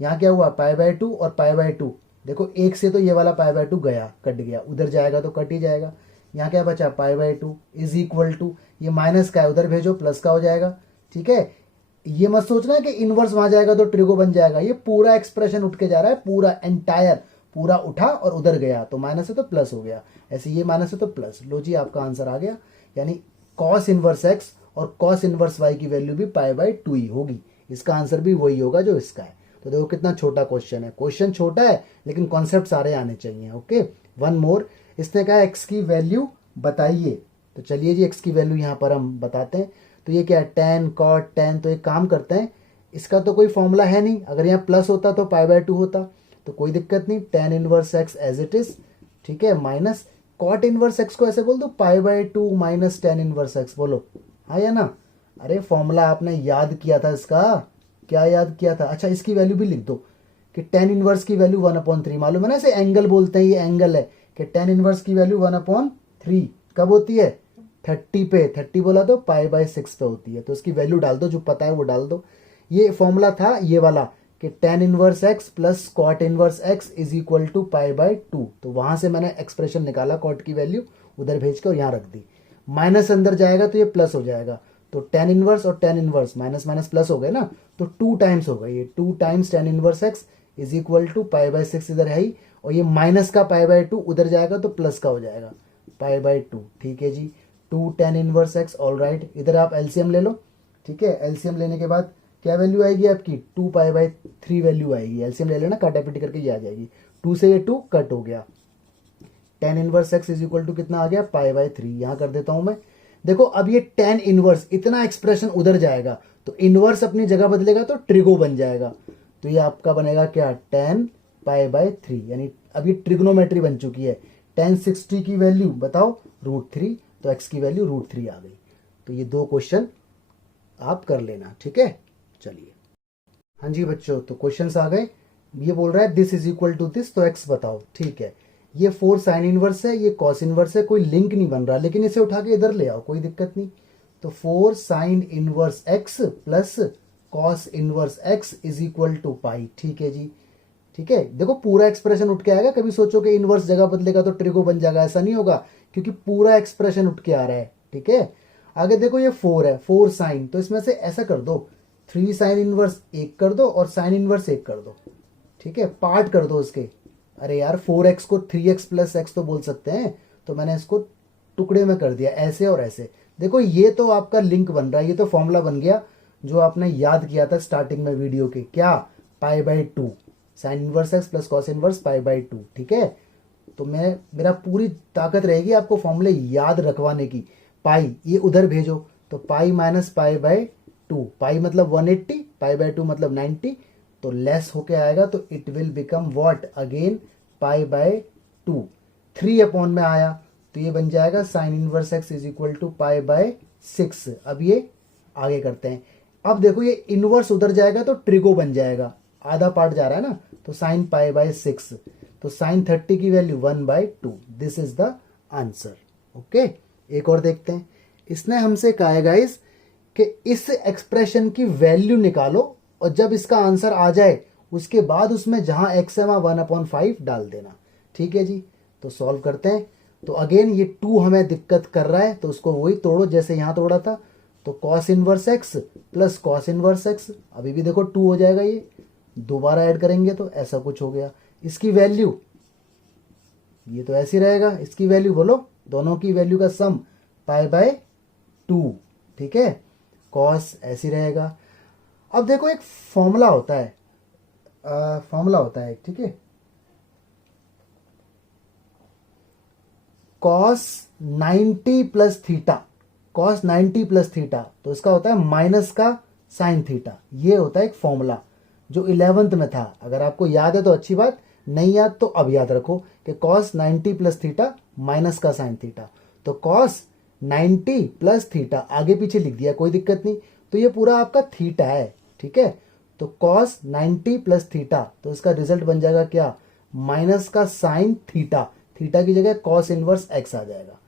यहाँ क्या हुआ, π/2 और π/2, देखो एक से तो ये वाला π/2 गया, कट गया, उधर जाएगा तो कट ही जाएगा। यहाँ क्या बचा, π/2 इज इक्वल टू, ये माइनस का है उधर भेजो प्लस का हो जाएगा, ठीक है। ये मत सोचना कि इनवर्स वहां जाएगा तो ट्रिगो बन जाएगा, ये पूरा एक्सप्रेशन उठ के जा रहा है, पूरा एंटायर पूरा उठा और उधर गया, तो माइनस है तो प्लस हो गया, ऐसे ये माइनस है तो प्लस। लो जी आपका आंसर आ गया, यानी कॉस इनवर्स एक्स और कॉस इनवर्स वाई की वैल्यू भी π/2 ही होगी, इसका आंसर भी वही होगा जो इसका है। तो देखो कितना छोटा क्वेश्चन है, क्वेश्चन छोटा है लेकिन कॉन्सेप्ट सारे आने चाहिए, ओके। वन मोर, इसने कहा एक्स की वैल्यू बताइए, तो चलिए जी एक्स की वैल्यू यहाँ पर हम बताते हैं। तो ये क्या है, tan cot tan, तो एक काम करते हैं, इसका तो कोई फॉर्मूला है नहीं, अगर यहाँ प्लस होता तो π/2 होता, तो कोई दिक्कत नहीं, tan inverse x as it is, ठीक है, माइनस कॉट इनवर्स एक्स को ऐसे बोल दो π/2 माइनस tan इनवर्स एक्स, बोलो हाँ या ना। अरे फॉर्मूला आपने याद किया था इसका, क्या याद किया था, अच्छा इसकी वैल्यू भी लिख दो कि tan इनवर्स की वैल्यू 1/3, मालूम है ना, ऐसे एंगल बोलते हैं, ये एंगल है कि tan इनवर्स की वैल्यू 1/3 कब होती है, 30 पे, 30 बोला तो π/6 पे होती है, तो उसकी वैल्यू डाल दो, जो पता है वो डाल दो। ये फॉर्मूला था ये वाला कि tan inverse x plus cot inverse x is equal to π/2, तो वहां से मैंने एक्सप्रेशन निकाला, कॉट की वैल्यू उधर भेज के और यहाँ रख दी, माइनस अंदर जाएगा तो ये प्लस हो जाएगा, तो tan इनवर्स और tan inverse minus minus plus हो गए ना, तो 2 टाइम्स होगा, ये 2 times tan inverse x is equal to π/6 इधर है ही, और ये माइनस का π/2 उधर जाएगा तो प्लस का हो जाएगा π/2, ठीक है जी। 2 tan inverse x, all right, इधर आप एलसीएम ले लो, ठीक है। एलसीएम लेने के बाद क्या वैल्यू आएगी आपकी, 2π/3 वैल्यू आएगी, एलसीएम ले लेना, काटापिटी करके ये आ जाएगी, 2 से ये 2 कट हो गया, tan inverse x is equal to कितना आ गया, π/3, यहाँ कर देता हूं मैं। देखो अब ये tan इनवर्स, इतना एक्सप्रेशन उधर जाएगा तो इनवर्स अपनी जगह बदलेगा तो ट्रिगो बन जाएगा, तो ये आपका बनेगा क्या, tan π/3, यानी अब ये ट्रिग्नोमेट्री बन चुकी है। tan 60 की वैल्यू बताओ, √3, तो x की वैल्यू √3 आ गई। तो ये 2 क्वेश्चन आप कर लेना, ठीक है। चलिए हाँ जी बच्चों, तो क्वेश्चंस आ गए, ये बोल रहा है this is equal to this, तो x बताओ, ठीक है। ये 4 साइन इनवर्स है, ये कॉस इनवर्स है, कोई लिंक नहीं बन रहा, लेकिन इसे उठा के इधर ले आओ, कोई दिक्कत नहीं। तो 4 sine inverse x plus cos inverse x is equal to pi, ठीक है जी, ठीक है। देखो पूरा एक्सप्रेशन उठ के आएगा, कभी सोचो कि इनवर्स जगह बदलेगा तो ट्रिगो बन जाएगा, ऐसा नहीं होगा, क्योंकि पूरा एक्सप्रेशन उठ के आ रहा है, ठीक है। आगे देखो ये 4 है, 4 साइन, तो इसमें से ऐसा कर दो, 3 साइन इनवर्स 1 कर दो और साइन इनवर्स 1 कर दो, ठीक है, पार्ट कर दो उसके। अरे यार 4x को 3x प्लस x तो बोल सकते हैं, तो मैंने इसको टुकड़े में कर दिया, ऐसे और ऐसे। देखो ये तो आपका लिंक बन रहा है, ये तो फॉर्मूला बन गया जो आपने याद किया था स्टार्टिंग में वीडियो के, क्या, π/2, sine inverse x plus cos inverse π/2, ठीक है। तो मेरा पूरी ताकत रहेगी आपको फॉर्मूले याद रखवाने की। पाई ये उधर भेजो, तो पाई माइनस पाई बाय 2, पाई मतलब 180, पाई बाय 2 मतलब 90, तो लेस होके आएगा, तो it will become what again pi by 2। 3 upon में आया तो ये बन जाएगा sine inverse x is equal to pi by 6। अब ये आगे करते हैं। अब देखो ये इनवर्स उधर जाएगा तो ट्रिगो बन जाएगा, आधा पार्ट जा रहा है ना, तो साइन पाई बाय 6, तो साइन 30 की value 1/2। This is the answer. Okay, एक और देखते हैं। इसने हमसे कहा है गाइस कि इस एक्सप्रेशन की वैल्यू निकालो और जब इसका आंसर आ जाए उसके बाद उसमें जहां एक्स है वहां 1/5 डाल देना। ठीक है जी, तो सॉल्व करते हैं। तो अगेन ये 2 हमें दिक्कत कर रहा है, तो उसको वही तोड़ो जैसे यहां तोड़ा था। तो cos inverse x plus cos inverse x, अभी भी देखो 2 हो जाएगा, ये दोबारा ऐड करेंगे तो ऐसा कुछ हो गया। इसकी वैल्यू ये तो ऐसी रहेगा, इसकी वैल्यू बोलो, दोनों की वैल्यू का सम पाई बाय 2। ठीक है, कॉस ऐसी रहेगा। अब देखो एक फॉर्मूला होता है, ठीक है, cos 90 plus theta, cos 90 plus theta, तो इसका होता है माइनस का साइन थीटा। ये होता है एक फॉर्मूला जो 11th में था। अगर आपको याद है तो अच्छी बात, नहीं याद तो अब याद रखो कि कॉस 90 प्लस थीटा माइनस का साइन थीटा। तो कॉस 90 प्लस थीटा आगे पीछे लिख दिया, कोई दिक्कत नहीं, तो ये पूरा आपका थीटा है। ठीक है, तो कॉस 90 प्लस थीटा, तो इसका रिजल्ट बन जाएगा क्या, माइनस का साइन थीटा, थीटा की जगह कॉस इनवर्स एक्स आ जाएगा।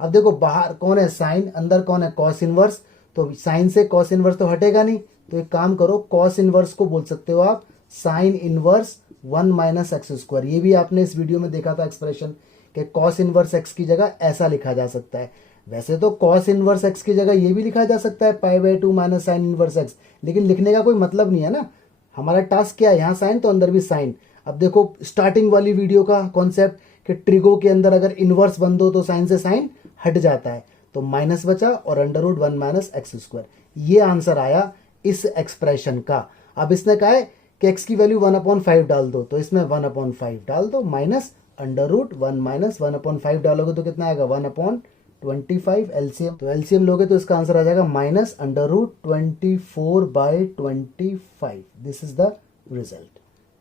अब देखो बाहर कौन है साइन, अंदर कौन है कॉस इनवर्स, तो साइन से कॉस इनवर्स तो हटेगा नहीं, तो एक काम करो कॉस इनवर्स को बोल सकते हो आप sign inverse 1 minus x square. ये भी आपने इस वीडियो में देखा था एक्सप्रेशन कि कॉस इनवर्स एक्स की जगह ऐसा लिखा जा सकता है। वैसे तो कॉस इनवर्स एक्स की जगह ये भी लिखा जा सकता है पाई by 2 minus sine inverse x, लेकिन लिखने का कोई मतलब नहीं है ना। हमारा टास्क क्या है, यहाँ साइन तो अंदर भी साइन। अब देखो स्टार्टिंग वाली वीडियो का कॉन्सेप्ट कि ट्रिगो के अंदर अगर इनवर्स बन दो तो साइन से साइन हट जाता है, तो माइनस बचा और under root 1 minus x square. ये आंसर आया इस एक्सप्रेशन का। अब इसने कहा है कि एक्स की वैल्यू 1/5 डाल दो, तो इसमें 1/5 डाल दो, माइनस अंडर रूट 1 माइनस 1/5 डालोगे तो कितना आएगा 1/25 एलसीएम, तो एलसीएम लोगे तो इसका आंसर आ जाएगा minus under root 24/25। This is the result.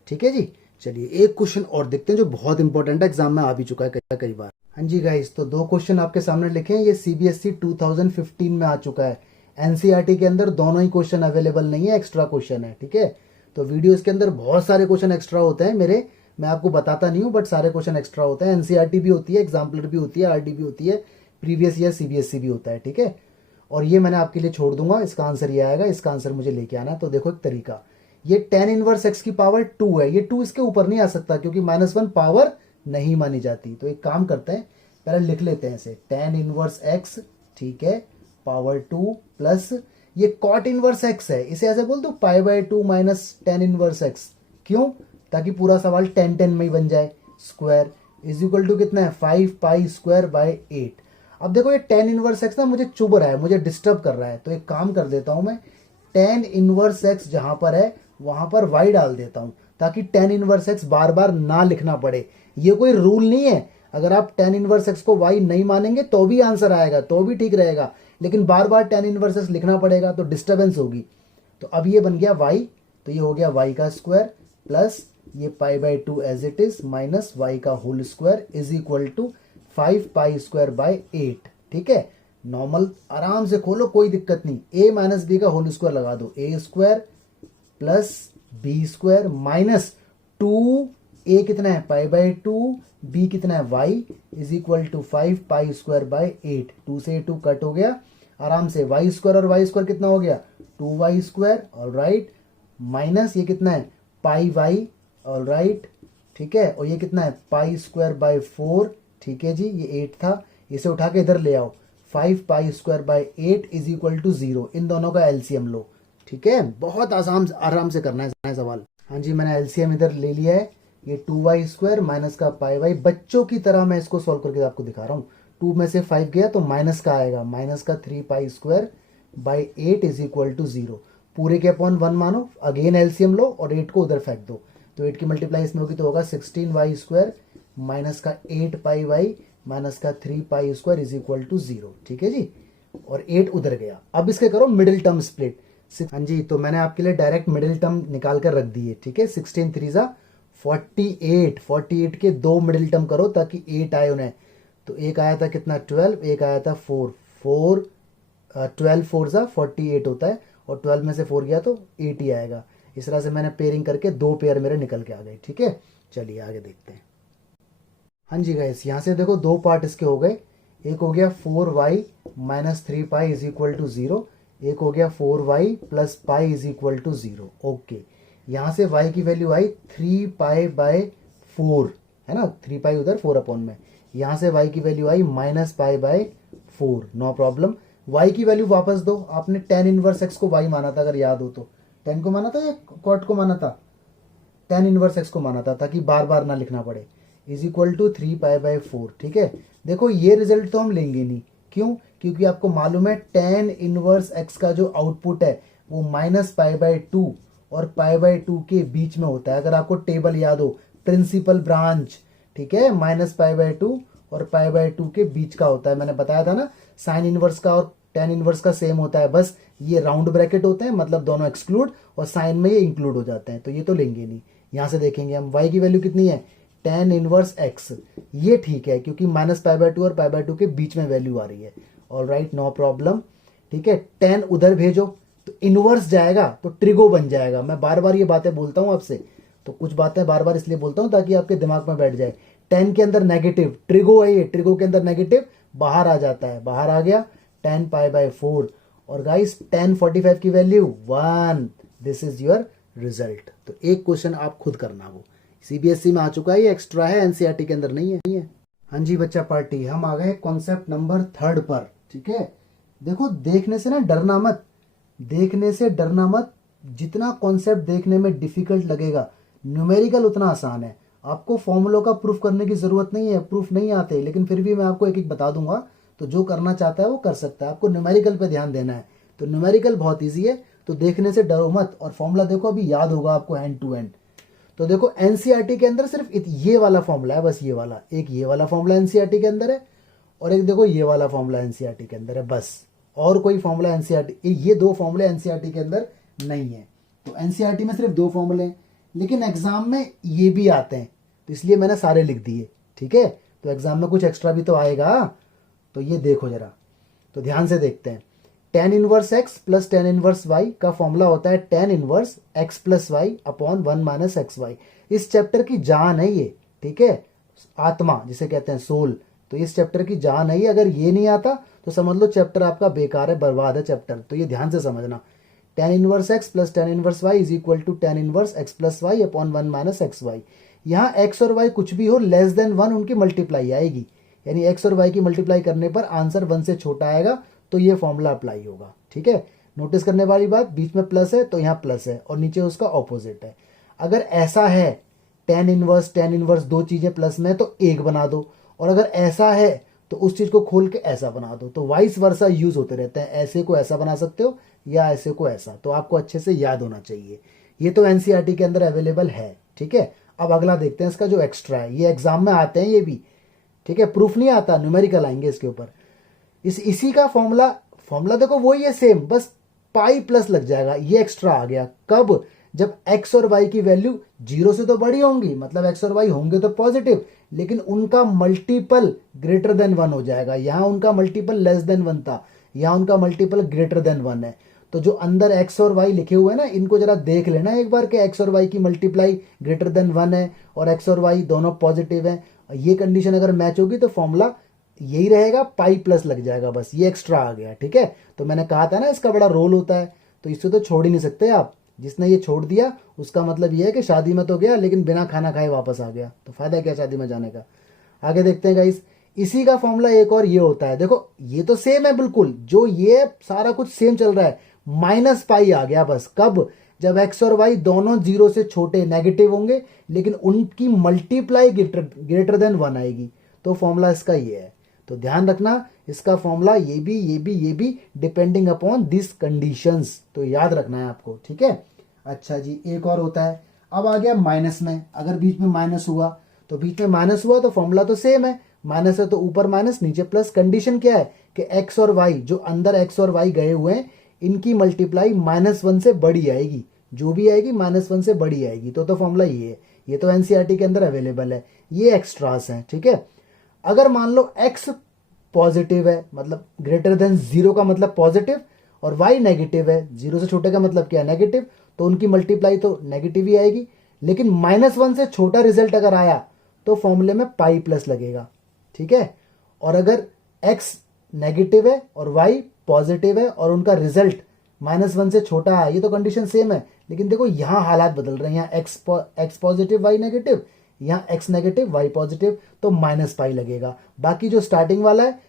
ठीक है जी, चलिए एक क्वेश्चन और देखते हैं जो बहुत इंपॉर्टेंट है, एग्जाम में आ भी चुका है कई बार। हाँ जी गाइस, तो 2 क्वेश्चन आपके सामने लिखे हैं, ये सीबीएसई 2015 में आ चुका है। एनसीईआरटी के अंदर दोनों ही क्वेश्चन अवेलेबल नहीं है, एक्स्ट्रा क्वेश्चन है। ठीक है, तो वीडियोस के अंदर बहुत सारे क्वेश्चन एक्स्ट्रा होते हैं मेरे, मैं आपको बताता नहीं हूँ, बट सारे क्वेश्चन एक्स्ट्रा होते हैं। एनसीईआरटी भी होती है, एग्जाम्पलर भी होती है, आरडी भी होती है, प्रीवियस ईयर सीबीएसई भी होता है। ठीक है, और ये मैंने आपके लिए छोड़ दूंगा, इसका आंसर ये आएगा, इसका आंसर मुझे लेके आना है। तो देखो एक तरीका, ये tan इनवर्स एक्स की पावर 2 है, ये 2 इसके ऊपर नहीं आ सकता क्योंकि -1 पावर नहीं मानी जाती। तो एक काम करते हैं, पहले लिख लेते हैं इसे, tan इनवर्स एक्स, ठीक है, पावर 2 प्लस ये कॉट इनवर्स एक्स है, इसे ऐसे बोल दो पाई by 2 minus tan inverse x. क्यों, ताकि पूरा सवाल 10 में ही बन जाए। स्क्वायर इज इक्वल टू कितना है 5 पाई स्क्वायर बाय 8। अब देखो ये tan इनवर्स एक्स ना मुझे चुभ रहा है, मुझे डिस्टर्ब कर रहा है, तो एक काम कर देता हूं मैं, tan इनवर्स एक्स जहां पर है वहां पर y डाल देता हूं, ताकि tan इनवर्स एक्स बार बार ना लिखना पड़े। ये कोई रूल नहीं है, अगर आप tan इनवर्स एक्स को y नहीं मानेंगे तो भी आंसर आएगा, तो भी ठीक रहेगा, लेकिन बार बार tan इनवर्स एक्स लिखना पड़ेगा तो डिस्टर्बेंस होगी। तो अब ये बन गया y, तो ये हो गया y का स्क्वायर प्लस ये pi by 2 as it is minus y का whole square is equal to 5 pi square by 8। ठीक है, नॉर्मल आराम से खोलो, कोई दिक्कत नहीं, a माइनस बी का होल स्क्वायर लगा दो, a square plus b square minus 2a कितना है पाई बाय 2, b कितना है y is equal to 5 pi square by 8। 2 से 2 कट हो गया आराम से, y स्क्वायर और y स्क्वायर कितना हो गया 2y स्क्वायर, ऑलराइट, माइनस ये कितना है पाई y, ऑलराइट, ठीक है, और ये कितना है पाई स्क्वायर बाय 4। ठीक है जी, ये 8 था, इसे उठा के इधर ले आओ, 5 pi square by 8 is equal to 0। इन दोनों का एलसीएम लो। ठीक है, बहुत आराम से करना है सवाल। हाँ जी, मैंने एलसीएम इधर ले लिया है, ये 2y स्क्वायर माइनस का पाई वाई, बच्चों की तरह मैं इसको सॉल्व करके आपको दिखा रहा हूँ। 2 में से 5 गया तो माइनस का आएगा, माइनस का 3 pi square by 8 is equal to 0। पूरे के अपॉन 1 मानो, अगेन एलसीएम लो और 8 को उधर फेंक दो, तो 8 की मल्टीप्लाई इसमें होगी तो होगा 16y स्क्वायर माइनस का 8 पाई वाई माइनस का 3 pi square is equal to 0। ठीक है जी, और 8 उधर गया। अब इसके करो मिडिल टर्म स्प्लिट। हाँ जी, तो मैंने आपके लिए डायरेक्ट मिडिल टर्म निकाल कर रख दी है। ठीक है, 16 3 जा 48, 48 के दो मिडिल टर्म करो ताकि 8 आए उन्हें। तो एक आया था कितना 12, एक आया था 4, 12 4 जा 48 होता है, और 12 में से 4 गया तो 8 ही आएगा। इस तरह से मैंने पेयरिंग करके दो पेयर मेरे निकल के आ गए। ठीक है, चलिए आगे देखते हैं। हाँ जी गाइस, यहाँ से देखो दो पार्ट इसके हो गए। एक हो गया 4y minus 3 pi is equal to 0, एक हो गया 4y plus pi is equal to 0। Okay, यहाँ से y की वैल्यू आई 3 पाई बाय 4, है ना, 3 पाई उधर 4 अपॉन में। यहाँ से y की वैल्यू आई minus pi by 4, no problem. y की वैल्यू वापस दो। आपने tan इनवर्स x को y माना था, अगर याद हो तो। tan को माना था या cot को माना था? tan इनवर्स x को माना था, ताकि बार बार ना लिखना पड़े। Is equal to 3 pi by 4। ठीक है, देखो ये रिजल्ट तो हम लेंगे नहीं। क्यों? क्योंकि आपको मालूम है tan इनवर्स x का जो आउटपुट है वो माइनस पाई बाय 2 और पाई बाय 2 के बीच में होता है। अगर आपको टेबल याद हो, प्रिंसिपल ब्रांच, ठीक है, माइनस पाई बाय 2 और पाई बाय 2 के बीच का होता है। मैंने बताया था ना, साइन इनवर्स का और tan इनवर्स का सेम होता है, बस ये राउंड ब्रैकेट होते हैं, मतलब दोनों एक्सक्लूड, और साइन में ये इंक्लूड हो जाते हैं। तो ये तो लेंगे नहीं। यहां से देखेंगे हम y की वैल्यू कितनी है, tan इनवर्स x। ये ठीक है, क्योंकि माइनस पाई बाय 2 और पाई बाय 2 के बीच में वैल्यू आ रही है। All right, no problem. ठीक है, tan उधर भेजो तो इनवर्स जाएगा तो ट्रिगो बन जाएगा। मैं बार बार ये बातें बोलता हूं आपसे, तो कुछ बातें बार बार इसलिए बोलता हूं ताकि आपके दिमाग में बैठ जाए। tan के अंदर नेगेटिव, ट्रिगो है ये, ट्रिगो के अंदर नेगेटिव बाहर आ जाता है, बाहर आ गया tan पाई बाय 4। और गाइस tan 45 की value 1। This is your result. तो एक क्वेश्चन आप खुद करना, वो सीबीएसई में आ चुका है, ये एक्स्ट्रा है, एनसीईआरटी के अंदर नहीं है। हाँ जी बच्चा पार्टी, हम आ गए कॉन्सेप्ट नंबर 3 पर। ठीक है, देखो देखने से ना डरना मत, देखने से डरना मत। जितना कॉन्सेप्ट देखने में डिफिकल्ट लगेगा, न्यूमेरिकल उतना आसान है। आपको फॉर्मूलों का प्रूफ करने की जरूरत नहीं है, प्रूफ नहीं आते, लेकिन फिर भी मैं आपको एक एक बता दूंगा। तो जो करना चाहता है वो कर सकता है, आपको न्यूमेरिकल पे ध्यान देना है। तो न्यूमेरिकल बहुत ईजी है, तो देखने से डरो मत। और फॉर्मूला देखो, अभी याद होगा आपको एंड टू एंड। तो देखो एनसीईआरटी के अंदर सिर्फ ये वाला फॉर्मूला है, बस ये वाला, एक ये वाला फॉर्मूला एनसीईआरटी के अंदर है, और एक देखो ये वाला फॉर्मूला एनसीईआरटी के अंदर है, बस। और कोई फॉर्मूला एनसीईआरटी, ये दो फॉर्मूले एनसीईआरटी के अंदर नहीं है। तो एनसीईआरटी में सिर्फ दो फॉर्मूले हैं, लेकिन एग्जाम में ये भी आते हैं, तो इसलिए मैंने सारे लिख दिए। ठीक है, तो एग्जाम में कुछ एक्स्ट्रा भी तो आएगा। तो ये देखो जरा, तो ध्यान से देखते हैं। tan inverse x plus tan inverse y का फॉर्मूला होता है tan inverse x plus y upon 1 minus x y. इस चैप्टर की जान है ये, ठीक है, आत्मा जिसे कहते हैं, सोल। तो इस चैप्टर की जान है ये। अगर ये नहीं आता तो समझ लो चैप्टर आपका बेकार है, बर्बाद है चैप्टर। तो ये ध्यान से समझना, tan inverse x plus tan inverse y is equal to tan inverse x plus y upon 1 minus x y. यहाँ x और y कुछ भी हो, लेस देन 1 उनकी मल्टीप्लाई आएगी, यानी x और y की मल्टीप्लाई करने पर आंसर 1 से छोटा आएगा, तो ये फॉर्मूला अप्लाई होगा। ठीक है, नोटिस करने वाली बात, बीच में प्लस है तो यहाँ प्लस है, और नीचे उसका ऑपोजिट है। अगर ऐसा है tan इनवर्स दो चीजें प्लस में, तो एक बना दो, और अगर ऐसा है तो उस चीज को खोल के ऐसा बना दो। तो वाइस वर्सा यूज होते रहते हैं, ऐसे को ऐसा बना सकते हो या ऐसे को ऐसा। तो आपको अच्छे से याद होना चाहिए। ये तो एनसीईआरटी के अंदर अवेलेबल है। ठीक है, अब अगला देखते हैं इसका जो एक्स्ट्रा है, ये एग्जाम में आते हैं ये भी। ठीक है, प्रूफ नहीं आता, न्यूमेरिकल आएंगे इसके ऊपर। इसी का फॉर्मूला देखो वही है सेम, बस पाई प्लस लग जाएगा, ये एक्स्ट्रा आ गया। कब? जब x और y की वैल्यू 0 से तो बड़ी होंगी, मतलब x और y होंगे तो पॉजिटिव, लेकिन उनका मल्टीपल ग्रेटर देन 1 हो जाएगा। यहां उनका मल्टीपल लेस देन 1 था, यहां उनका मल्टीपल ग्रेटर देन 1 है। तो जो अंदर x और y लिखे हुए हैं ना, इनको जरा देख लेना एक बार कि x और y की मल्टीप्लाई ग्रेटर देन 1 है और x और y दोनों पॉजिटिव है। ये कंडीशन अगर मैच होगी तो फॉर्मूला यही रहेगा, पाई प्लस लग जाएगा, बस ये एक्स्ट्रा आ गया। ठीक है, तो मैंने कहा था ना इसका बड़ा रोल होता है, तो इससे तो छोड़ ही नहीं सकते आप। जिसने ये छोड़ दिया उसका मतलब ये है कि शादी में तो गया लेकिन बिना खाना खाए वापस आ गया, तो फायदा क्या शादी में जाने का। आगे देखते हैं गाइस, इसी का फॉर्मूला एक और ये होता है। देखो ये तो सेम है बिल्कुल, जो ये सारा कुछ सेम चल रहा है, माइनस पाई आ गया बस। कब? जब x और y दोनों 0 से छोटे नेगेटिव होंगे, लेकिन उनकी मल्टीप्लाई ग्रेटर देन 1 आएगी, तो फॉर्मूला इसका ये है। तो ध्यान रखना, इसका फॉर्मूला ये भी डिपेंडिंग अपॉन दिस कंडीशंस, तो याद रखना है आपको। ठीक है, अच्छा जी, एक और होता है। अब आ गया माइनस में, अगर बीच में माइनस हुआ तो बीच में माइनस हुआ तो फॉर्मूला तो सेम है, माइनस है तो ऊपर माइनस नीचे प्लस। कंडीशन क्या है कि एक्स और वाई, जो अंदर एक्स और वाई गए हुए हैं, इनकी मल्टीप्लाई -1 से बड़ी आएगी, जो भी आएगी -1 से बड़ी आएगी। तो फॉर्मूला ये है, ये तो एनसीईआरटी के अंदर अवेलेबल है, ये एक्स्ट्रास हैं, ठीक है। अगर मान लो एक्स पॉजिटिव है, मतलब ग्रेटर देन 0 का मतलब पॉजिटिव, और वाई नेगेटिव है, 0 से छोटे का मतलब क्या है, नेगेटिव, तो उनकी मल्टीप्लाई तो नेगेटिव ही आएगी। लेकिन -1 से छोटा रिजल्ट अगर आया तो फॉर्मूले में पाई प्लस लगेगा, ठीक है। और अगर x नेगेटिव है और y पॉजिटिव है और उनका रिजल्ट -1 से छोटा है, ये तो कंडीशन सेम है, लेकिन देखो यहां हालात बदल रहे हैं, यहाँ x पॉजिटिव y नेगेटिव, यहाँ x नेगेटिव y पॉजिटिव, तो -पाई लगेगा। बाकी जो स्टार्टिंग वाला है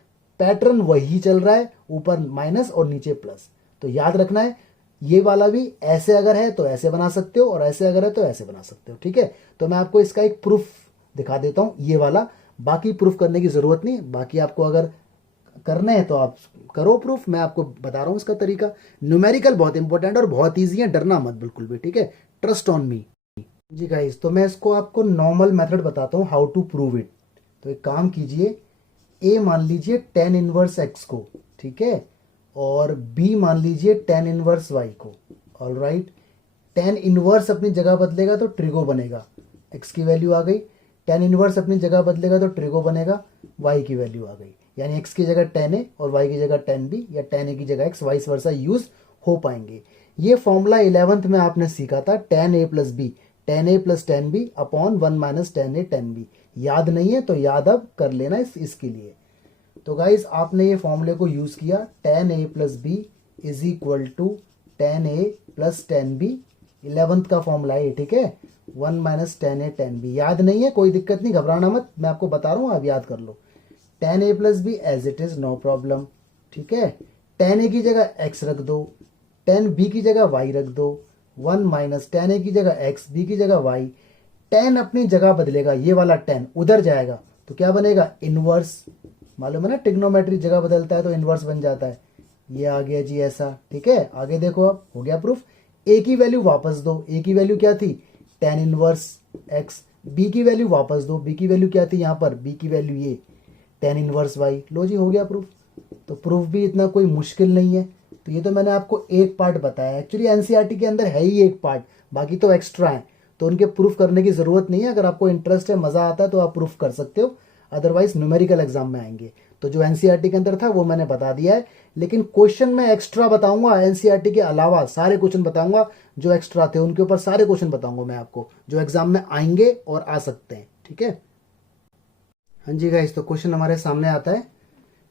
पैटर्न वही चल रहा है, ऊपर माइनस और नीचे प्लस। तो याद रखना है, ये वाला भी ऐसे अगर है तो ऐसे बना सकते हो, और ऐसे अगर है तो ऐसे बना सकते हो, ठीक है। तो मैं आपको इसका एक प्रूफ दिखा देता हूं, ये वाला। बाकी प्रूफ करने की जरूरत नहीं, बाकी आपको अगर करना है तो आप करो प्रूफ, मैं आपको बता रहा हूं इसका तरीका। न्यूमेरिकल बहुत इंपॉर्टेंट और बहुत ईजी है, डरना मत बिल्कुल भी, ठीक है, ट्रस्ट ऑन मी। जी गाइस, तो मैं इसको आपको नॉर्मल मेथड बताता हूं, हाउ टू प्रूव इट। तो एक काम कीजिए, ए मान लीजिए tan इनवर्स x को, ठीक है, और b मान लीजिए tan इनवर्स y को। ऑल राइट, tan इनवर्स अपनी जगह बदलेगा तो ट्रिगो बनेगा, x की वैल्यू आ गई। tan इनवर्स अपनी जगह बदलेगा तो ट्रिगो बनेगा, y की वैल्यू आ गई। यानी x की जगह tan a और y की जगह tan b, या tan a की जगह x, वाइस वर्सा यूज हो पाएंगे। ये फॉर्मूला 11th में आपने सीखा था, tan a plus b, tan a plus tan b upon 1 minus tan a tan b। याद नहीं है तो याद अब कर लेना इसके लिए। तो गाइस, आपने ये फॉर्मूले को यूज किया, tan a plus b is equal to tan a plus tan b, 11th का फॉर्मूला है, ठीक है, 1 minus tan a tan b। याद नहीं है कोई दिक्कत नहीं, घबराना मत, मैं आपको बता रहा हूँ, आप याद कर लो। tan a plus b as it is, no problem, ठीक है। tan a की जगह x रख दो, tan b की जगह y रख दो, 1 माइनस tan a की जगह x, b की जगह y। tan अपनी जगह बदलेगा, ये वाला tan उधर जाएगा तो क्या बनेगा, इनवर्स। मालूम है ना, ट्रिग्नोमेट्री जगह बदलता है तो इनवर्स बन जाता है। ये आ गया जी ऐसा, ठीक है। आगे देखो, अब हो गया प्रूफ। ए की वैल्यू वापस दो, ए की वैल्यू क्या थी, tan इनवर्स x। बी की वैल्यू वापस दो, बी की वैल्यू क्या थी यहाँ पर, बी की वैल्यू ये tan इनवर्स y। लो जी, हो गया प्रूफ। तो प्रूफ भी इतना कोई मुश्किल नहीं है। तो ये तो मैंने आपको एक पार्ट बताया, एक्चुअली एनसीईआरटी के अंदर है ही एक पार्ट, बाकी तो एक्स्ट्रा है, तो उनके प्रूफ करने की जरूरत नहीं है। अगर आपको इंटरेस्ट है, मजा आता है तो आप प्रूफ कर सकते हो, अदरवाइज न्यूमेरिकल एग्जाम में आएंगे। तो जो एनसीईआरटी के अंदर था वो मैंने बता दिया है, लेकिन क्वेश्चन में एक्स्ट्रा बताऊंगा, एनसीईआरटी के अलावा सारे क्वेश्चन बताऊंगा जो एक्स्ट्रा थे, उनके ऊपर सारे क्वेश्चन बताऊंगा मैं आपको, जो एग्जाम में आएंगे और आ सकते हैं, ठीक है। हाँ जी गाइस, तो क्वेश्चन हमारे सामने आता है,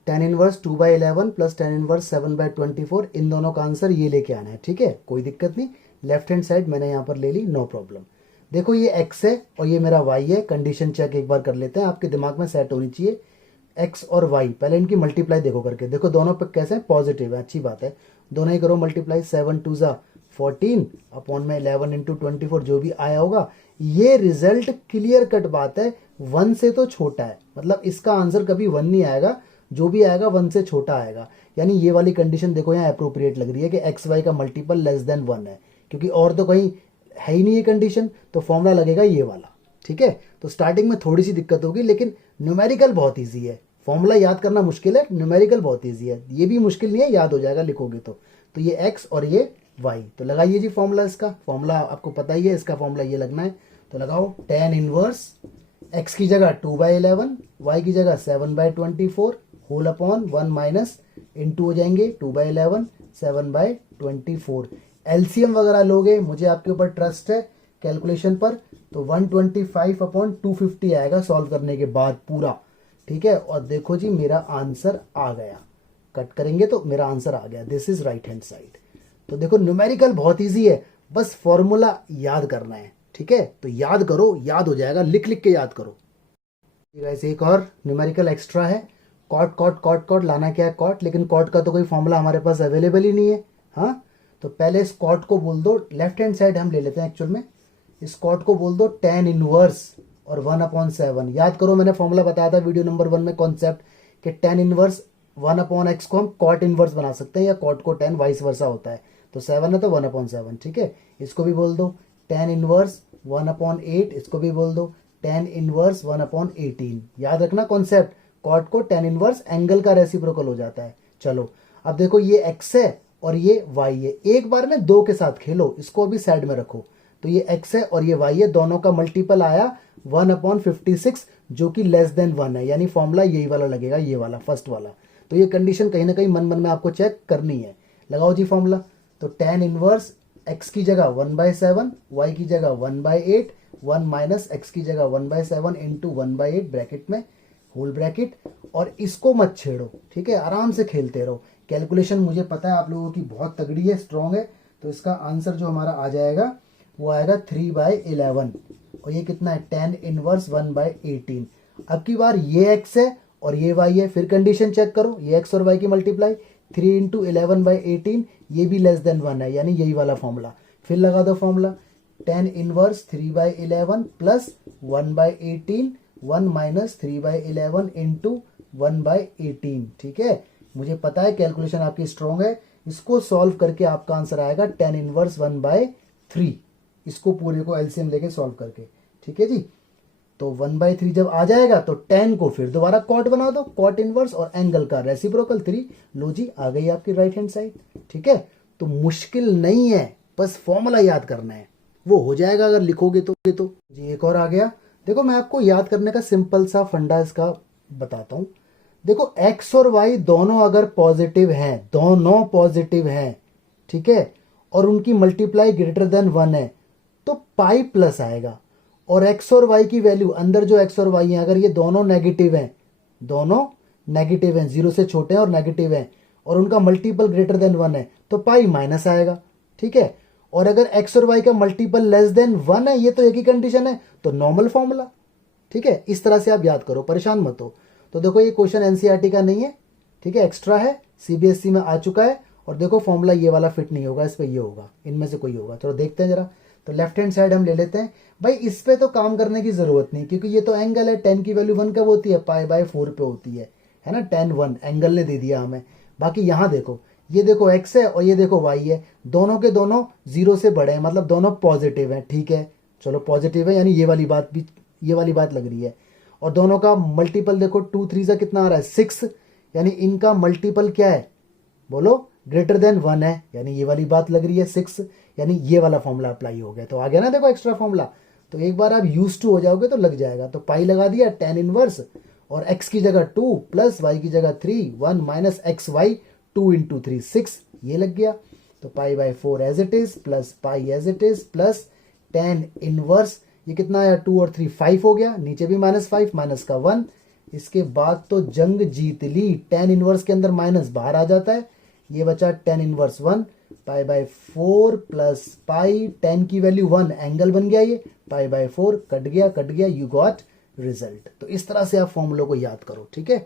tan inverse 2/11 plus tan inverse 7/24, इन दोनों का आंसर ये लेके आना है, ठीक है, कोई दिक्कत नहीं। लेफ्ट हैंड साइड मैंने यहाँ पर ले ली, नो प्रॉब्लम। देखो ये x है और ये मेरा y है, कंडीशन चेक एक बार कर लेते हैं, आपके दिमाग में सेट होनी चाहिए। x और y, पहले इनकी मल्टीप्लाई देखो करके, देखो दोनों पे कैसे पॉजिटिव है, अच्छी बात है, दोनों ही करो मल्टीप्लाई। 7 2 ज़ा 14 अपॉन में 11 इंटू 24, जो भी आया होगा। ये रिजल्ट क्लियर कट बात है, 1 से तो छोटा है, मतलब इसका आंसर कभी 1 नहीं आएगा, जो भी आएगा 1 से छोटा आएगा। यानी ये वाली कंडीशन देखो यहाँ अप्रोप्रिएट लग रही है कि एक्स वाई का मल्टीपल लेस देन 1 है, क्योंकि और तो कहीं है ही नहीं ये कंडीशन, तो फॉर्मूला लगेगा ये वाला, ठीक है। तो स्टार्टिंग में थोड़ी सी दिक्कत होगी, लेकिन न्यूमेरिकल बहुत ईजी है, फॉर्मूला याद करना मुश्किल है, न्यूमेरिकल बहुत ईजी है, ये भी मुश्किल नहीं है, याद हो जाएगा लिखोगे तो ये एक्स और ये वाई। तो लगाइए जी फॉर्मूला, इसका फॉर्मूला आपको पता ही है, इसका फॉर्मूला ये लगना है, तो लगाओ tan इनवर्स x की जगह 2/11, y की जगह 7/24 होल अपॉन 1 माइनस इंटू हो जाएंगे 2/11 7/24। एलसीएम वगैरह लोगे, मुझे आपके ऊपर ट्रस्ट है कैलकुलेशन पर, तो 125 अपॉन 250 आएगा सॉल्व करने के बाद पूरा, ठीक है। और देखो जी मेरा आंसर आ गया, कट करेंगे तो मेरा आंसर आ गया, this is right hand side. तो देखो न्यूमेरिकल बहुत इजी है, बस फॉर्मूला याद करना है, ठीक है। तो याद करो, याद हो जाएगा, लिख लिख के याद करो। एक और न्यूमेरिकल एक्स्ट्रा है, कॉट कॉट कॉट कॉट लाना क्या है कॉट, लेकिन कॉट का तो कोई फॉर्मूला हमारे पास अवेलेबल ही नहीं है। हाँ, तो पहले इस कॉट को बोल दो, लेफ्ट हैंड साइड हम ले लेते हैं एक्चुअल में, इस कॉट को बोल दो tan इनवर्स और 1/7। याद करो मैंने फॉर्मूला बताया था वीडियो नंबर 1 में कॉन्सेप्ट, कि tan इनवर्स 1/x को हम कॉट इनवर्स बना सकते हैं, या कॉट को tan वाइस वर्सा होता है, तो 7 है तो 1/7, ठीक है। इसको भी बोल दो tan इनवर्स 1/8, इसको भी बोल दो tan इनवर्स 1/18। याद रखना कॉन्सेप्ट, कॉट को tan इनवर्स एंगल का रेसिप्रोकल हो जाता है। चलो अब देखो ये x है और ये y है, एक बार में दो के साथ खेलो, इसको अभी साइड में रखो। तो ये x है और ये y है, दोनों का मल्टीपल आया 1/56 जो कि लेस देन 1 है, यानी फॉर्मूला यही वाला लगेगा, ये वाला फर्स्ट वाला। तो ये कंडीशन कहीं ना कहीं मन मन में आपको चेक करनी है। लगाओ जी फॉर्मूला। तो tan इनवर्स x की जगह 1/7, y की जगह 1/8, 1 माइनस x की जगह 1/7 इंटू 1/8 ब्रैकेट में होल ब्रैकेट, और इसको मत छेड़ो, ठीक है, आराम से खेलते रहो। कैलकुलेशन मुझे पता है आप लोगों की बहुत तगड़ी है, स्ट्रॉन्ग है। तो इसका आंसर जो हमारा आ जाएगा वो आएगा 3/11, और ये कितना है tan इनवर्स 1/18। अब की बार ये x है और ये y है, फिर कंडीशन चेक करो, ये x और y की मल्टीप्लाई 3 इंटू 11/18, ये भी लेस देन 1 है, यानी यही वाला फॉर्मूला। फिर लगा दो formula, tan inverse 3/11 plus 1/18, 1 minus 3/11 into 1/18, ठीक है। मुझे पता है कैलकुलेशन आपकी स्ट्रॉन्ग है, इसको सॉल्व करके आपका आंसर आएगा tan इनवर्स 1/3, इसको पूरे को एलसीएम लेके सॉल्व करके, ठीक है जी। तो 1/3 जब आ जाएगा तो tan को फिर दोबारा कॉट बना दो, कॉट इनवर्स और एंगल का रेसिप्रोकल 3, लो जी आ गई आपकी राइट हैंड साइड, ठीक है। तो मुश्किल नहीं है, बस फॉर्मूला याद करना है, वो हो जाएगा अगर लिखोगे तो जी। एक और आ गया, देखो मैं आपको याद करने का सिंपल सा फंडा इसका बताता हूं। देखो x और y दोनों अगर पॉजिटिव हैं, दोनों पॉजिटिव हैं, ठीक है, और उनकी मल्टीप्लाई ग्रेटर देन 1 है, तो पाई प्लस आएगा। और x और y की वैल्यू, अंदर जो x और y है, अगर ये दोनों नेगेटिव हैं, दोनों नेगेटिव हैं, 0 से छोटे हैं और नेगेटिव हैं, और उनका मल्टीपल ग्रेटर देन 1 है, तो पाई माइनस आएगा, ठीक है। और अगर x और y का मल्टीपल लेस देन 1 है, ये तो एक ही कंडीशन है, तो नॉर्मल फॉर्मूला, ठीक है। इस तरह से आप याद करो, परेशान मत हो। तो देखो ये क्वेश्चन एनसीईआरटी का नहीं है, ठीक है, एक्स्ट्रा है, सीबीएसई में आ चुका है। और देखो फॉर्मूला ये वाला फिट नहीं होगा, इस पे ये होगा, इनमें से कोई होगा। चलो देखते हैं जरा। तो लेफ्ट हैंड साइड हम ले लेते हैं भाई, इस पे तो काम करने की जरूरत नहीं, क्योंकि ये तो एंगल है, tan की वैल्यू 1 कब होती है, π/4 पे होती है ना, tan 1 एंगल ने दे दिया हमें। बाकी यहाँ देखो, ये देखो x है और ये देखो y है, दोनों के दोनों 0 से बड़े हैं, मतलब दोनों पॉजिटिव हैं, ठीक है। चलो पॉजिटिव है, यानी ये वाली बात भी, ये वाली बात लग रही है। और दोनों का मल्टीपल देखो, 2 3 से कितना आ रहा है 6, यानी इनका मल्टीपल क्या है, बोलो, ग्रेटर देन 1 है, यानी ये वाली बात लग रही है 6, यानी ये वाला फॉर्मूला अप्लाई हो गया। तो आ गया ना देखो एक्स्ट्रा फॉर्मूला। तो एक बार आप यूज टू हो जाओगे तो लग जाएगा। तो पाई लगा दिया, tan इनवर्स, और x की जगह 2 प्लस y की जगह 3, 1 माइनस एक्स वाई 2 इंटू 3 6, ये लग गया। तो π/4 as it is plus pi as it is plus tan inverse, ये कितना आया 2 और 3 5 हो गया, नीचे भी -5, माइनस का 1। इसके बाद तो जंग जीत ली, tan इनवर्स के अंदर माइनस बाहर आ जाता है, ये बचा tan inverse 1, π/4 plus pi, tan की वैल्यू 1, एंगल बन गया ये, π/4 कट गया, यू गॉट रिजल्ट। तो इस तरह से आप फॉर्मूलों को याद करो, ठीक है।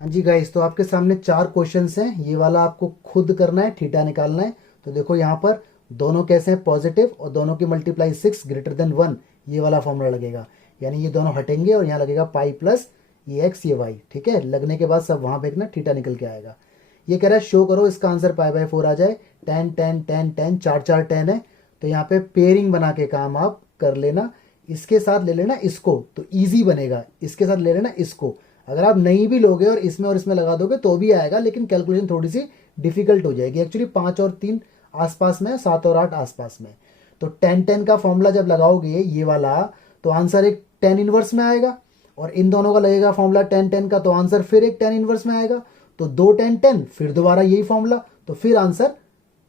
हाँ जी गाइस, तो आपके सामने 4 क्वेश्चंस हैं, ये वाला आपको खुद करना है, थीटा निकालना है। तो देखो यहाँ पर दोनों कैसे हैं, पॉजिटिव, और दोनों की मल्टीप्लाई 6 ग्रेटर देन 1, ये वाला फॉर्मूला लगेगा, यानी ये दोनों हटेंगे और यहाँ लगेगा पाई प्लस ये एक्स ये वाई, ठीक है। लगने के बाद सब वहां फेंकना, थीटा निकल के आएगा। ये कह रहा है शो करो इसका आंसर π/4 आ जाए, tan tan tan tan 4 tan है, तो यहाँ पे पेयरिंग बना के काम आप कर लेना, इसके साथ ले लेना इसको, तो ईजी बनेगा, इसके साथ ले लेना इसको। अगर आप नहीं भी लोगे और इसमें लगा दोगे तो भी आएगा, लेकिन कैलकुलेशन थोड़ी सी डिफिकल्ट हो जाएगी। एक्चुअली 5 और 3 आसपास में, 7 और 8 आसपास में। तो tan tan का फॉर्मूला जब लगाओगे ये वाला, तो आंसर एक tan इनवर्स में आएगा, और इन दोनों का लगेगा फॉर्मूला tan tan का, तो आंसर फिर एक tan इनवर्स में आएगा। तो 2 tan tan, फिर दोबारा यही फॉर्मूला, तो फिर आंसर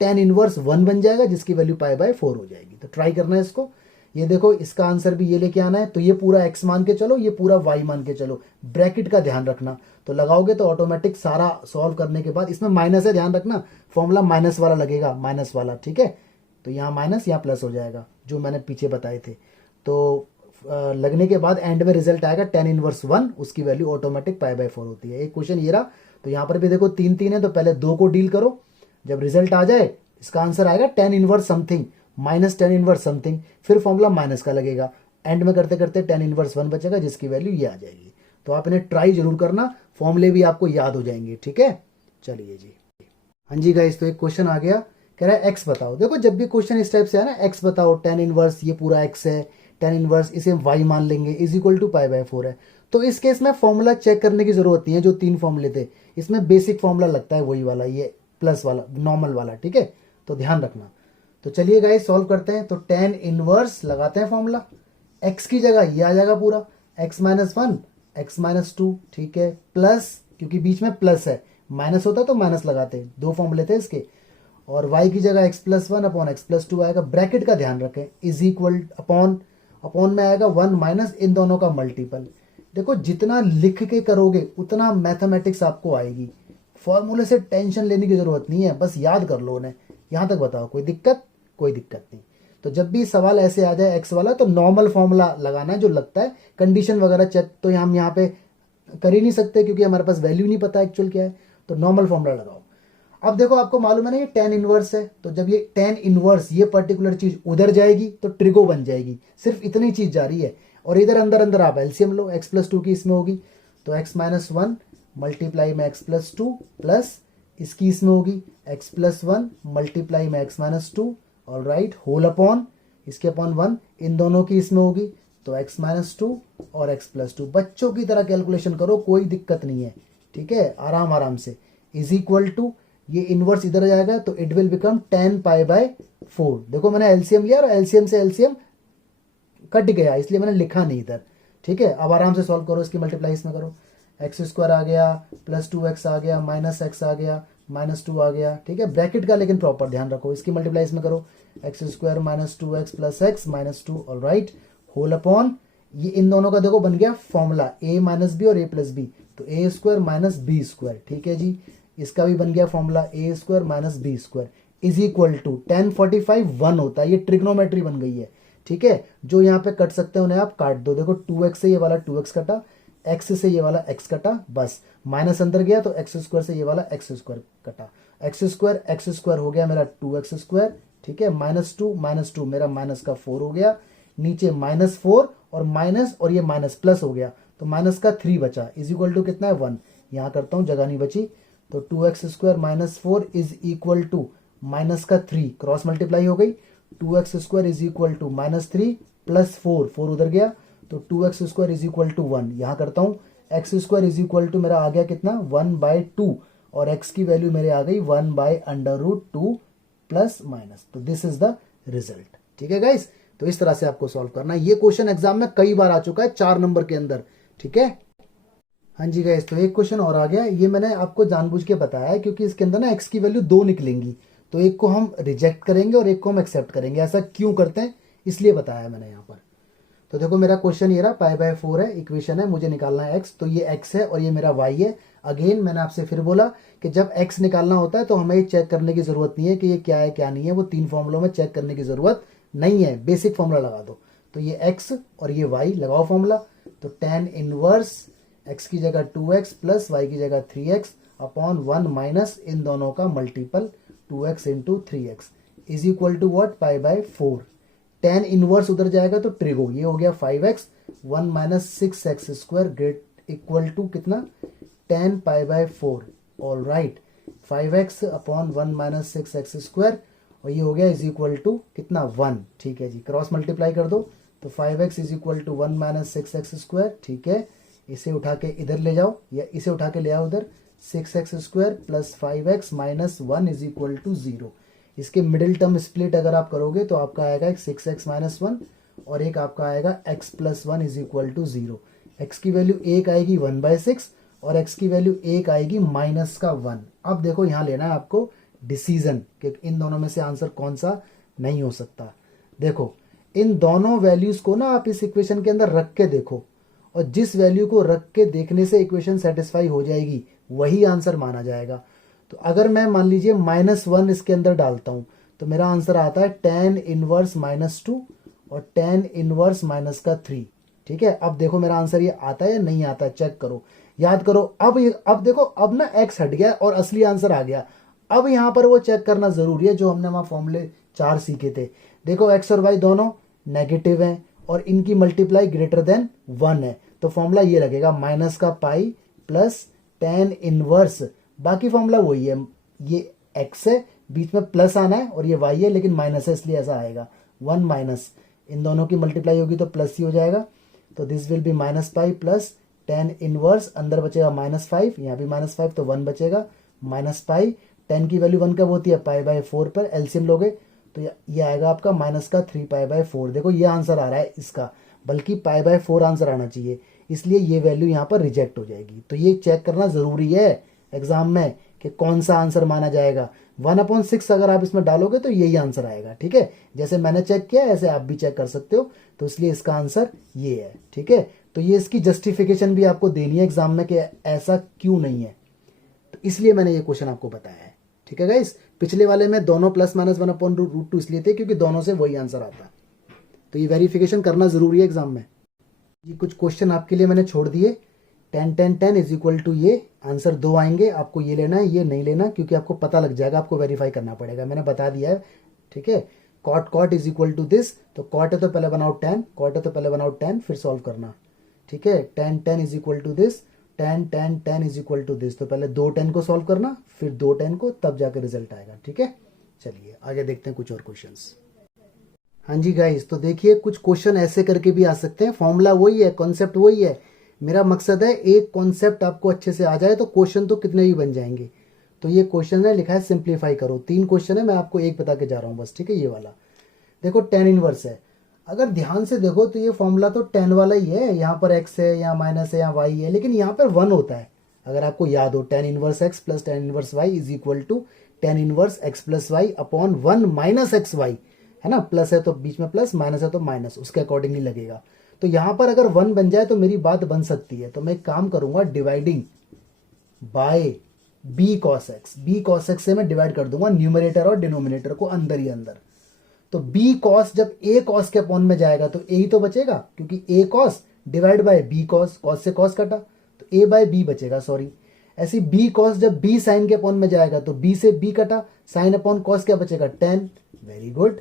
tan इनवर्स 1 बन जाएगा, जिसकी वैल्यू π/4 हो जाएगी। तो ट्राई करना है इसको। ये देखो इसका आंसर भी ये लेके आना है, तो ये पूरा x मान के चलो, ये पूरा y मान के चलो, ब्रैकेट का ध्यान रखना। तो लगाओगे तो ऑटोमेटिक सारा सॉल्व करने के बाद, इसमें माइनस है, ध्यान रखना, फॉर्मूला माइनस वाला लगेगा, माइनस वाला, ठीक है। तो यहाँ माइनस, यहाँ प्लस हो जाएगा, जो मैंने पीछे बताए थे। तो लगने के बाद एंड में रिजल्ट आएगा tan इनवर्स 1, उसकी वैल्यू ऑटोमेटिक π/4 होती है। एक क्वेश्चन ये रहा। तो यहाँ पर भी देखो 3 3 है, तो पहले 2 को डील करो, जब रिजल्ट आ जाए इसका आंसर आएगा tan inverse something minus tan inverse something, फिर फॉर्मूला माइनस का लगेगा, एंड में करते करते tan इनवर्स 1 बचेगा, जिसकी वैल्यू ये आ जाएगी। तो आप इन्हें ट्राई जरूर करना, फॉर्मूले भी आपको याद हो जाएंगे, ठीक है। चलिए जी, हाँ जी गाइस, तो एक क्वेश्चन आ गया, कह रहा है एक्स बताओ। देखो जब भी क्वेश्चन इस टाइप से है ना, एक्स बताओ, tan इनवर्स ये पूरा एक्स है, टेन इनवर्स, इसे वाई मान लेंगे, is equal to pi by 4 है। तो इस केस में फॉर्मूला चेक करने की जरूरत नहीं है, जो 3 फॉर्मूले थे इसमें बेसिक फॉर्मूला लगता है वही वाला, ये प्लस वाला नॉर्मल वाला, ठीक है, तो ध्यान रखना। तो चलिए गाइस सॉल्व करते हैं। तो टेन इनवर्स लगाते हैं फॉर्मूला, एक्स की जगह ये आ जाएगा पूरा, एक्स माइनस 1 एक्स माइनस 2, ठीक है, प्लस, क्योंकि बीच में प्लस है, माइनस होता तो माइनस लगाते, 2 फॉर्मूले थे इसके, और y की जगह x plus 1 upon x plus 2 आएगा, ब्रैकेट का ध्यान रखें, इज इक्वल अपॉन, अपॉन में आएगा 1 माइनस इन दोनों का मल्टीपल। देखो जितना लिख के करोगे उतना मैथमेटिक्स आपको आएगी, फॉर्मूले से टेंशन लेने की जरूरत नहीं है, बस याद कर लो उन्हें। यहां तक बताओ कोई दिक्कत? कोई दिक्कत नहीं। तो जब भी सवाल ऐसे आ जाए एक्स वाला तो नॉर्मल फॉर्मूला लगाना है जो लगता है, कंडीशन वगैरह चेक तो हम यहाँ पे कर ही नहीं सकते क्योंकि हमारे पास वैल्यू नहीं पता एक्चुअल क्या है, तो नॉर्मल फॉर्मूला लगाओ। अब देखो आपको मालूम है ना ये टेन इनवर्स है, तो जब ये टेन इनवर्स ये पर्टिकुलर चीज उधर जाएगी तो ट्रिगो बन जाएगी, सिर्फ इतनी चीज जा रही है। और इधर अंदर अंदर आप एलसीएम लो, एक्स प्लस 2 की इसमें होगी तो एक्स माइनस 1 मल्टीप्लाई में एक्स प्लस 2 प्लस इसकी इसमें होगी एक्स प्लस 1 मल्टीप्लाई में x minus 2, all right, whole upon इसके अपॉन 1 इन दोनों की इसमें होगी तो एक्स माइनस 2 और एक्स प्लस 2। बच्चों की तरह कैलकुलेशन करो, कोई दिक्कत नहीं है, ठीक है, आराम आराम से। इज इक्वल टू ये इनवर्स इधर जाएगा तो it will become 10 pi by 4। देखो मैंने एलसीएम लिया और एलसीएम से एलसीएम कट गया, इसलिए मैंने लिखा नहीं इधर, ठीक है। अब आराम से सॉल्व करो, इसकी मल्टीप्लाई इसमें करो, एक्स स्क्वायर आ गया प्लस 2x आ गया माइनस एक्स आ गया माइनस 2 आ गया, ठीक है, ब्रैकेट का लेकिन प्रॉपर ध्यान रखो। इसकी मल्टीप्लाई इसमें करो, x square minus 2x plus x minus 2, all right, whole upon ये इन दोनों का देखो बन गया फॉर्मूला ए माइनस बी और ए प्लस बी, तो a square minus b square, ठीक है जी। इसका भी बन गया formula a square minus b square is equal to 1045 1 होता है, ये ट्रिग्नोमेट्री बन गई है, ठीक है। जो यहाँ पे कट सकते हैं उन्हें आप काट दो, देखो 2x से ये वाला 2x कटा, x से ये वाला x कटा, बस माइनस अंदर गया तो एक्स स्क्वायर से ये वाला एक्स स्क्वायर कटा, एक्स स्क्वायर हो गया मेरा 2x स्क्वायर, ठीक है, माइनस टू मेरा माइनस का 4 हो गया, नीचे माइनस 4 और ये माइनस प्लस हो गया तो माइनस का 3 बचा, इज इक्वल टू कितना है 1, यहाँ करता हूँ जगह नहीं बची, तो 2x square minus 4 is equal to minus का 3, क्रॉस मल्टीप्लाई हो गई, 2x square is equal to minus 3 plus 4 उधर गया तो 2x square is equal to 1, यहाँ करता हूँ x square is equal to मेरा आ गया कितना 1/2 और x की वैल्यू मेरे आ गई 1/√2 प्लस माइनस, तो दिस इज द रिजल्ट, ठीक है गाइस। तो इस तरह से आपको सॉल्व करना है, ये क्वेश्चन एग्जाम में कई बार आ चुका है 4 नंबर के अंदर, ठीक है। हाँ जी गाइस, तो एक क्वेश्चन और आ गया, ये मैंने आपको जानबूझ के बताया है क्योंकि इसके अंदर ना x की वैल्यू 2 निकलेंगी, तो एक को हम रिजेक्ट करेंगे और एक को हम एक्सेप्ट करेंगे। ऐसा क्यों करते हैं इसलिए बताया मैंने यहाँ पर। तो देखो मेरा क्वेश्चन ये रहा, पाई बाय 4 है, इक्वेशन है, मुझे निकालना है x, तो ये x है और ये मेरा y है। अगेन मैंने आपसे फिर बोला कि जब x निकालना होता है तो हमें चेक करने की जरूरत नहीं है कि ये क्या है क्या नहीं है, वो 3 फॉर्मूलों में चेक करने की जरूरत नहीं है, बेसिक फॉर्मूला लगा दो। तो ये x और ये y लगाओ फॉर्मूला, तो tan इनवर्स x की जगह 2x प्लस y की जगह 3x अपॉन 1 माइनस इन दोनों का multiple 2x into 3x is equal to what, pi by 4। tan inverse उधर जाएगा तो ट्रिगो, ये हो गया 5x 1 minus 6x square great equal to कितना 10 pi by 4, all right, 5x upon 1 minus 6x square और ये हो गया इज इक्वल टू कितना 1, ठीक है जी, क्रॉस मल्टीप्लाई कर दो तो 5x is equal to 1 minus 6x square, ठीक है, इसे उठा के इधर ले जाओ या इसे उठा के ले आओ उधर, 6x square plus 5x minus 1 is equal to 0। इसके मिडिल टर्म स्प्लिट अगर आप करोगे तो आपका आएगा एक 6x माइनस 1 और एक आपका आएगा x plus 1 is equal to 0। x की वैल्यू एक आएगी 1/6 और x की वैल्यू एक आएगी माइनस का 1। अब देखो यहाँ लेना है आपको डिसीजन कि इन दोनों में से आंसर कौन सा नहीं हो सकता। देखो इन दोनों वैल्यूज को ना आप इस इक्वेशन के अंदर रख के देखो और जिस वैल्यू को रख के देखने से इक्वेशन सेटिस्फाई हो जाएगी वही आंसर माना जाएगा। तो अगर मैं मान लीजिए -1 इसके अंदर डालता हूं तो मेरा आंसर आता है tan इनवर्स -2 और tan इनवर्स माइनस का 3, ठीक है। अब देखो मेरा आंसर ये आता है या नहीं आता, चेक करो, याद करो। अब देखो अब ना x हट गया और असली आंसर आ गया। अब यहां पर वो चेक करना जरूरी है जो हमने वहां फॉर्मूले 4 सीखे थे। देखो x और y दोनों नेगेटिव हैं और इनकी मल्टीप्लाई ग्रेटर देन 1 है, तो फॉर्मूला ये लगेगा माइनस का पाई प्लस tan इनवर्स, बाकी फॉर्मूला वही है, ये x है, बीच में प्लस आना है और ये y है लेकिन माइनस है इसलिए ऐसा आएगा 1 माइनस इन दोनों की मल्टीप्लाई होगी तो प्लस ही हो जाएगा, तो this will be minus pi plus tan inverse, अंदर बचेगा -5, यहाँ भी -5 तो 1 बचेगा माइनस पाई। 10 की वैल्यू 1 कब होती है, पाई/4 पर एलसीएम लोगे तो ये आएगा आपका -3 पाई/4। देखो ये आंसर आ रहा है इसका, बल्कि पाई/4 आंसर आना चाहिए, इसलिए ये वैल्यू यहाँ पर रिजेक्ट हो जाएगी। तो ये चेक करना ज़रूरी है एग्जाम में कि कौन सा आंसर माना जाएगा। 1/6 अगर आप इसमें डालोगे तो यही आंसर आएगा, ठीक है। जैसे मैंने चेक किया ऐसे आप भी चेक कर सकते हो, तो इसलिए इसका आंसर ये है, ठीक है। तो ये इसकी जस्टिफिकेशन भी आपको देनी है एग्जाम में कि ऐसा क्यों नहीं है, तो इसलिए मैंने ये क्वेश्चन आपको बताया है, ठीक है गाइस। पिछले वाले में दोनों +-1/√2 इसलिए थे क्योंकि दोनों से वही आंसर आता, तो ये वेरिफिकेशन करना जरूरी है एग्जाम में। ये कुछ क्वेश्चन आपके लिए मैंने छोड़ दिए। 10 इज इक्वल टू ये आंसर 2 आएंगे, आपको ये लेना है, ये नहीं लेना, क्योंकि आपको पता लग जाएगा, आपको वेरीफाई करना पड़ेगा, मैंने बता दिया है, ठीक है। Cot is equal to this, तो कॉट है तो पहले बनाओ 10, कॉट है तो पहले बनाओ 10, फिर सॉल्व करना, ठीक है। 10 is equal to this, 10 is equal to this, तो पहले 2 10 को सॉल्व करना, फिर 2 10 को, तब जाकर रिजल्ट आएगा, ठीक है। चलिए आगे देखते हैं कुछ और क्वेश्चंस। हाँ जी गाइस, तो देखिए कुछ क्वेश्चन ऐसे करके भी आ सकते हैं, फॉर्मूला वही है, कॉन्सेप्ट वही है। मेरा मकसद है एक कॉन्सेप्ट आपको अच्छे से आ जाए तो क्वेश्चन तो कितने भी बन जाएंगे। तो ये क्वेश्चन है, लिखा है सिंप्लीफाई करो, 3 क्वेश्चन है, मैं आपको एक बता के जा रहा हूँ बस, ठीक है। ये वाला देखो tan इनवर्स है, अगर ध्यान से देखो तो ये फॉर्मूला तो tan वाला ही है, यहाँ पर x है, यहाँ माइनस है, यहाँ y है, लेकिन यहाँ पर 1 होता है। अगर आपको याद हो tan inverse x plus tan inverse y is equal to tan inverse x plus y upon 1 minus x y, है ना। प्लस है तो बीच में प्लस, माइनस है तो माइनस, उसके अकॉर्डिंगली लगेगा। तो यहां पर अगर 1 बन जाए तो मेरी बात बन सकती है, तो मैं एक काम करूंगा, dividing by b cos x से मैं डिवाइड कर दूंगा न्यूमरेटर और डिनोमिनेटर को अंदर ही अंदर। तो b cos जब a cos के अपॉन में जाएगा तो a ही तो बचेगा, क्योंकि a cos divide by b cos, cos से cos कटा तो a बाय b बचेगा, सॉरी। ऐसी b cos जब b साइन के अपॉन में जाएगा तो b से b कटा, साइन अपॉन cos क्या बचेगा, tan, वेरी गुड।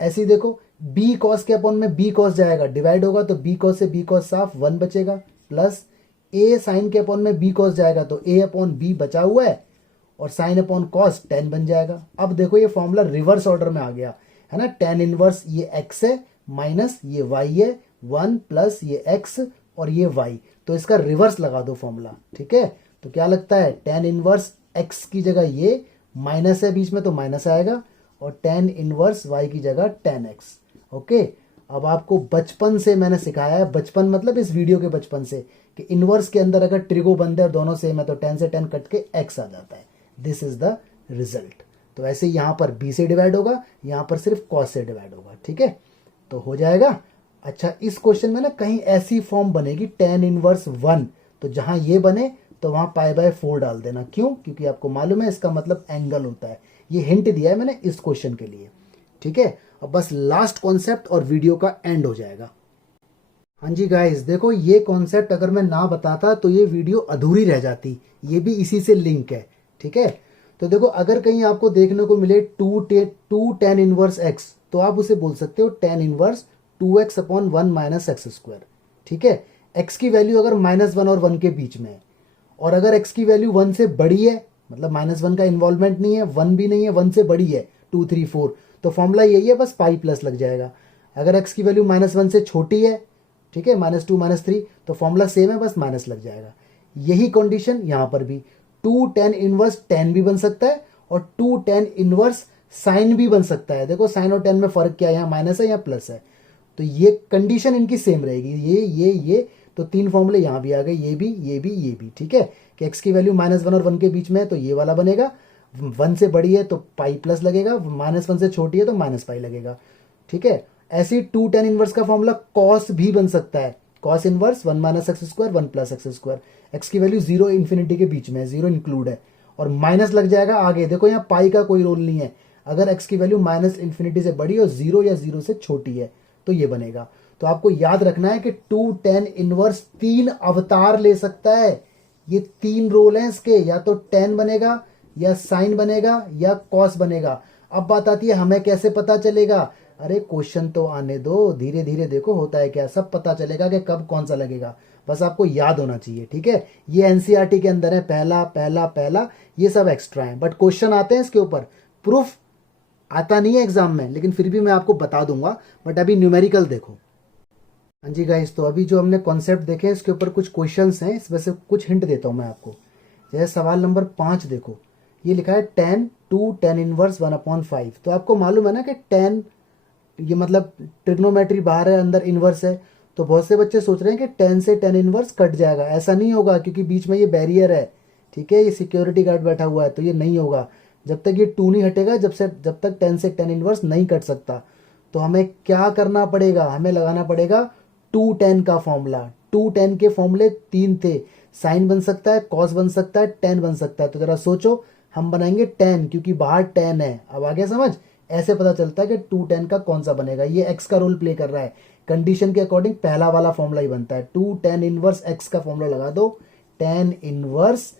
ऐसी देखो b cos के अपॉन में b cos जाएगा, डिवाइड होगा तो b cos से b cos साफ 1 बचेगा, प्लस a साइन के अपॉन में b cos जाएगा तो a अपॉन b बचा हुआ है, और साइन अपॉन cos tan बन जाएगा। अब देखो ये फॉर्मूला रिवर्स ऑर्डर में आ गया, है ना। tan इनवर्स ये x है माइनस ये y है, 1 प्लस ये x और ये y, तो इसका रिवर्स लगा दो फॉर्मूला, ठीक है। तो क्या लगता है, tan इनवर्स x की जगह ये माइनस है बीच में तो माइनस आएगा, और tan इनवर्स y की जगह tan x, ओके। अब आपको बचपन से मैंने सिखाया है, बचपन मतलब इस वीडियो के बचपन से, कि इनवर्स के अंदर अगर ट्रिगो बंद है और दोनों सेम है तो tan से tan कट के x आ जाता है, दिस इज द रिजल्ट। तो ऐसे यहाँ पर b से डिवाइड होगा, यहाँ पर सिर्फ cos से डिवाइड होगा, ठीक है, तो हो जाएगा। अच्छा इस क्वेश्चन में ना कहीं ऐसी फॉर्म बनेगी tan इनवर्स 1, तो जहां ये बने तो वहां पाई/4 डाल देना, क्यों, क्योंकि आपको मालूम है इसका मतलब एंगल होता है। ये हिंट दिया है मैंने इस क्वेश्चन के लिए, ठीक है। अब बस लास्ट कॉन्सेप्ट और वीडियो का एंड हो जाएगा। हाँ जी गाइस, देखो ये कॉन्सेप्ट अगर मैं ना बताता तो ये वीडियो अधूरी रह जाती, ये भी इसी से लिंक है, ठीक है। तो देखो अगर कहीं आपको देखने को मिले 2 tan इनवर्स x, तो आप उसे बोल सकते हो tan inverse 2x upon 1 minus x square, ठीक है। x की वैल्यू अगर -1 और 1 के बीच में है, और अगर x की वैल्यू 1 से बड़ी है, मतलब -1 का इन्वॉल्वमेंट नहीं है, 1 भी नहीं है, 1 से बड़ी है 2 3 4, तो फॉर्मूला यही है, बस पाई प्लस लग जाएगा। अगर x की वैल्यू -1 से छोटी है, ठीक है, -2 -3, तो फॉर्मूला सेम है, बस माइनस लग जाएगा। यही कंडीशन यहाँ पर भी 2 tan इनवर्स tan भी बन सकता है, और 2 tan इनवर्स साइन भी बन सकता है। देखो साइन और tan में फर्क क्या है, यहाँ माइनस है यहाँ प्लस है, तो ये कंडीशन इनकी सेम रहेगी, ये तो 3 फॉर्मूले यहाँ भी आ गए, ये भी, ठीक है। कि x की वैल्यू -1 और 1 के बीच में है तो ये वाला बनेगा, 1 से बड़ी है तो पाई प्लस लगेगा, -1 से छोटी है तो माइनस पाई लगेगा, ठीक है। ऐसे 2 tan इनवर्स का फॉर्मूला cos भी बन सकता है, cos inverse 1 minus x square 1 plus x square, x की वैल्यू 0 इन्फिनिटी के बीच में है, 0 इंक्लूड है, और माइनस लग जाएगा आगे। देखो यहाँ पाई का कोई रोल नहीं है, अगर एक्स की वैल्यू माइनस इन्फिनिटी से बड़ी और 0 या 0 से छोटी है तो ये बनेगा। तो आपको याद रखना है कि 2 tan इनवर्स 3 अवतार ले सकता है, ये 3 रोल हैं इसके, या तो tan बनेगा, या साइन बनेगा, या cos बनेगा। अब बात आती है हमें कैसे पता चलेगा, अरे क्वेश्चन तो आने दो, धीरे धीरे देखो होता है क्या, सब पता चलेगा कि कब कौन सा लगेगा, बस आपको याद होना चाहिए, ठीक है। ये एनसीईआरटी के अंदर है, पहला, ये सब एक्स्ट्रा है, बट क्वेश्चन आते हैं इसके ऊपर, प्रूफ आता नहीं है एग्जाम में, लेकिन फिर भी मैं आपको बता दूंगा। बट अभी न्यूमेरिकल देखो। हाँ जी गाइस, तो अभी जो हमने कॉन्सेप्ट देखे इसके ऊपर कुछ क्वेश्चंस हैं, इसमें से कुछ हिंट देता हूँ मैं आपको। जैसे सवाल नंबर 5 देखो, ये लिखा है tan 2 tan इनवर्स 1/5। तो आपको मालूम है ना कि tan, ये मतलब ट्रिग्नोमेट्री बाहर है, अंदर इनवर्स है। तो बहुत से बच्चे सोच रहे हैं कि tan से tan इनवर्स कट जाएगा। ऐसा नहीं होगा, क्योंकि बीच में ये बैरियर है, ठीक है, ये सिक्योरिटी गार्ड बैठा हुआ है, तो ये नहीं होगा। जब तक ये 2 नहीं हटेगा, जब तक tan से tan इनवर्स नहीं कट सकता। तो हमें क्या करना पड़ेगा, हमें लगाना पड़ेगा 2 tan का फॉर्मूला। 2 tan के फॉर्मूले 3 थे, साइन बन सकता है, कॉस बन सकता है, tan बन सकता है। तो जरा सोचो, हम बनाएंगे tan, क्योंकि बाहर tan है। अब आगे समझ, ऐसे पता चलता है कि 2 tan का कौन सा बनेगा। ये x का रोल प्ले कर रहा है, कंडीशन के अकॉर्डिंग पहला वाला फॉर्मूला ही बनता है। 2 tan इनवर्स x का फॉर्मूला लगा दो, tan इनवर्स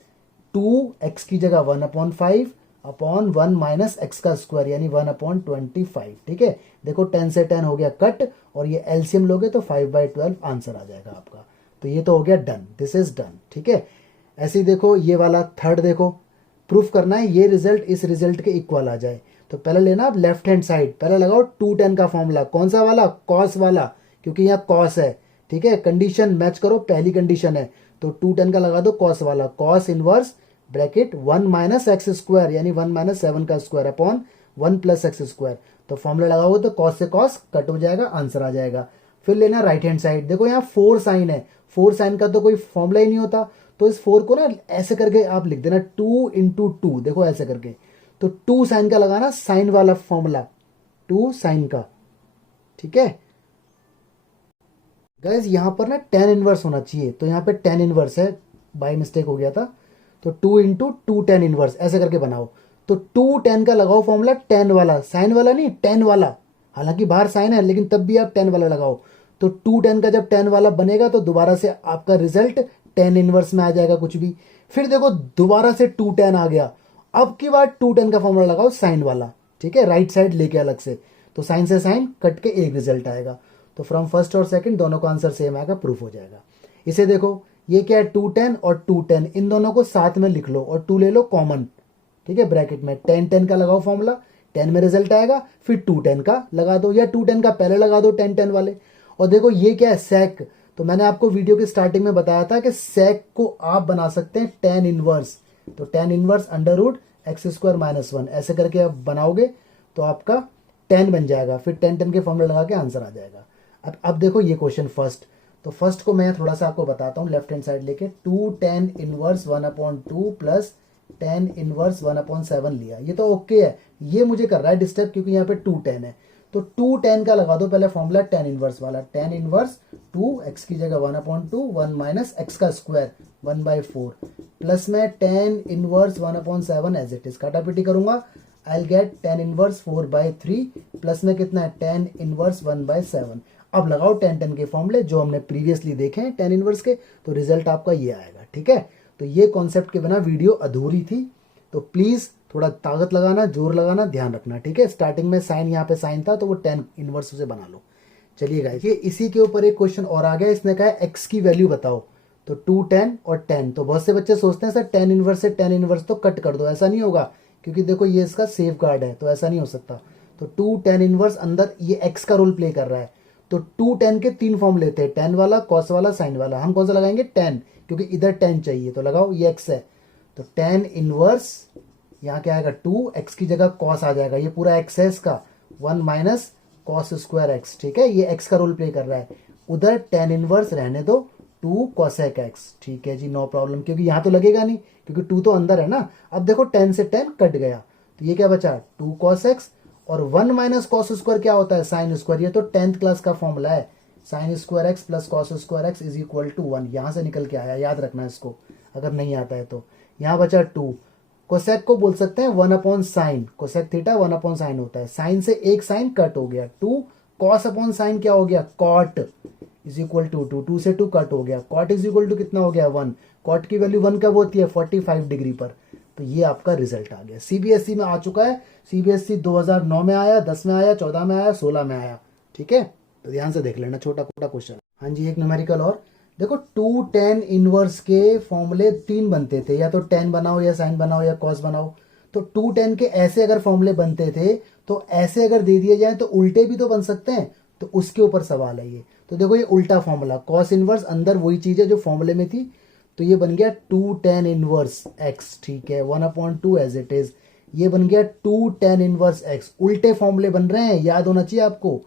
2x की जगह 1/5 अपॉन 1 माइनस एक्स का स्क्वायर, यानी 1/25। ठीक है, देखो tan से tan हो गया कट, और ये एलसीएम लोगे तो 5/12 आंसर आ जाएगा आपका। तो ये तो हो गया डन, दिस इज डन। ठीक है, ऐसे ही देखो ये वाला थर्ड देखो, प्रूफ करना है ये रिजल्ट इस रिजल्ट के इक्वल आ जाए। तो पहले लेना आप लेफ्ट हैंड साइड, पहले लगाओ 2 tan का फॉर्मूला। कौन सा वाला, कॉस वाला, क्योंकि यहाँ कॉस है। ठीक है, कंडीशन मैच करो, पहली कंडीशन है तो 2 tan का लगा दो कॉस वाला। Cos inverse bracket 1 minus x square, यानी 1 माइनस 7 का square upon 1 plus x square. तो फॉर्मूला लगाओगे तो कॉस से कॉस कट हो जाएगा, आंसर आ जाएगा। फिर लेना राइट हैंड साइड, देखो यहाँ 4 साइन है, 4 साइन का तो कोई फॉर्मूला ही नहीं होता। तो इस 4 को ना ऐसे करके आप लिख देना 2 इंटू 2, देखो ऐसे करके। तो 2 साइन का लगाना साइन वाला फॉर्मूला, 2 साइन का। ठीक है गाइज, यहां पर ना tan इनवर्स होना चाहिए, तो यहाँ पे tan इनवर्स है, बाय मिस्टेक हो गया था। तो 2 इंटू 2 tan इनवर्स ऐसे करके बनाओ। तो 2 tan का लगाओ फॉर्मूला, tan वाला, साइन वाला नहीं, tan वाला। हालांकि बाहर साइन है, लेकिन तब भी आप tan वाला लगाओ। तो 2 tan का जब tan वाला बनेगा तो दोबारा से आपका रिजल्ट tan इनवर्स में आ जाएगा कुछ भी। फिर देखो दोबारा से 2 tan आ गया, अब की बार 2 tan का फॉर्मूला लगाओ साइन वाला। ठीक है, राइट साइड लेके अलग से, तो साइन से साइन कट के एक रिजल्ट आएगा। तो फ्रॉम फर्स्ट और सेकंड दोनों का आंसर सेम आएगा, प्रूफ हो जाएगा। इसे देखो, ये क्या है 2 tan और 2 tan, इन दोनों को साथ में लिख लो और 2 ले लो कॉमन। ठीक है, ब्रैकेट में tan का लगाओ फॉर्मूला, 10 में रिजल्ट आएगा, फिर 2 tan का लगा दो, या 2 tan का पहले लगा दो 10 वाले। और देखो ये क्या है, सेक। तो मैंने आपको वीडियो की स्टार्टिंग में बताया था कि सेक को आप बना सकते हैं tan इनवर्स। तो tan inverse under root x square minus 1, ऐसे करके आप बनाओगे तो आपका tan बन जाएगा। फिर tan के फॉर्मूला लगा के आंसर आ जाएगा। अब देखो ये क्वेश्चन फर्स्ट, तो फर्स्ट को मैं थोड़ा सा आपको बताता हूँ लेफ्ट हैंड साइड लेके। 2 tan inverse 1/2 plus tan inverse 1/7 लिया, ये तो ओके है। ये मुझे कर रहा है डिस्टर्ब, क्योंकि यहाँ पे 2 tan है। तो 2 tan का लगा दो पहले फॉर्मूला tan इनवर्स वाला, tan इनवर्स 2 एक्स की जगह 1/2 1 माइनस एक्स का स्क्वायर 1/4 प्लस में tan inverse 1/7 as it is, काटापीटी करूंगा, I will get tan inverse 4/3 plus में कितना है tan इनवर्स 1/7। अब लगाओ tan के फॉर्मूले जो हमने प्रीवियसली देखे हैं tan इनवर्स के, तो रिजल्ट आपका ये आएगा। ठीक है, तो ये कॉन्सेप्ट के बिना वीडियो अधूरी थी, तो प्लीज थोड़ा ताकत लगाना, जोर लगाना, ध्यान रखना। ठीक है, स्टार्टिंग में साइन, यहाँ पे साइन था तो वो tan इनवर्स से बना लो। चलिए गाइस, ये इसी के ऊपर एक क्वेश्चन और आ गया, इसने कहा एक्स की वैल्यू बताओ। तो 2 tan और 10, तो बहुत से बच्चे सोचते हैं सर tan इनवर्स से tan इनवर्स तो कट कर दो, ऐसा नहीं होगा, क्योंकि देखो ये इसका सेफ गार्ड है, तो ऐसा नहीं हो सकता। तो 2 tan इनवर्स अंदर ये एक्स का रोल प्ले कर रहा है। तो 2 tan के 3 फॉर्म लेते हैं, tan वाला, कॉस वाला, साइन वाला। हम कौन सा लगाएंगे, tan, क्योंकि इधर tan चाहिए, तो लगाओ ये x है। तो tan इनवर्स यहाँ क्या आएगा 2, x की जगह cos आ जाएगा, ये पूरा x है इसका, 1 माइनस कॉस स्क्वायर एक्स। ठीक है, ये x का रोल प्ले कर रहा है, उधर tan इनवर्स रहने दो 2 cosec x। ठीक है जी, नो प्रॉब्लम, क्योंकि यहाँ तो लगेगा नहीं, क्योंकि 2 तो अंदर है ना। अब देखो tan से tan कट गया, तो ये क्या बचा 2 cos x, और 1 माइनस कॉस स्क्वायर क्या होता है, साइन स्क्वायर। ये तो 10th क्लास का फॉर्मूला है, sine square x plus cos square x is equal to 1। यहां से निकल के आया, याद रखना इसको, अगर नहीं आता है तो। यहाँ बचा 2, कोसेक को बोल सकते हैं 1/sin, कोसेक थीटा 1/sin होता है, साइन से एक साइन कट हो गया, 2 कॉस अपॉन साइन क्या हो गया, कॉट इज इक्वल टू 2, 2 से 2 कट हो गया, कॉट इज इक्वल टू कितना हो गया 1। कॉट की वैल्यू 1 कब होती है, 45 डिग्री पर। तो ये आपका रिजल्ट आ गया, सीबीएसई में आ चुका है। सीबीएसई 2009 में आया, 10 में आया, 14 में आया, 16 में आया। ठीक है, तो ध्यान से देख लेना, छोटा छोटा क्वेश्चन। हाँ जी, एक न्यूमेरिकल और देखो, 2 tan इनवर्स के फॉर्मूले 3 बनते थे, या तो tan बनाओ, या साइन बनाओ, या कॉस बनाओ। तो 2tan के ऐसे अगर फॉर्मूले बनते थे तो ऐसे अगर दे दिए जाए तो उल्टे भी तो बन सकते हैं, तो उसके ऊपर सवाल है ये। तो देखो ये उल्टा फॉर्मूला, कॉस इनवर्स अंदर वही चीज़ है जो फॉर्मूले में थी, तो ये बन गया 2tan इनवर्स x, ठीक है, 1/2 एज इट इज। ये बन गया 2tan इनवर्स x, उल्टे फॉर्मूले बन रहे हैं, याद होना चाहिए आपको,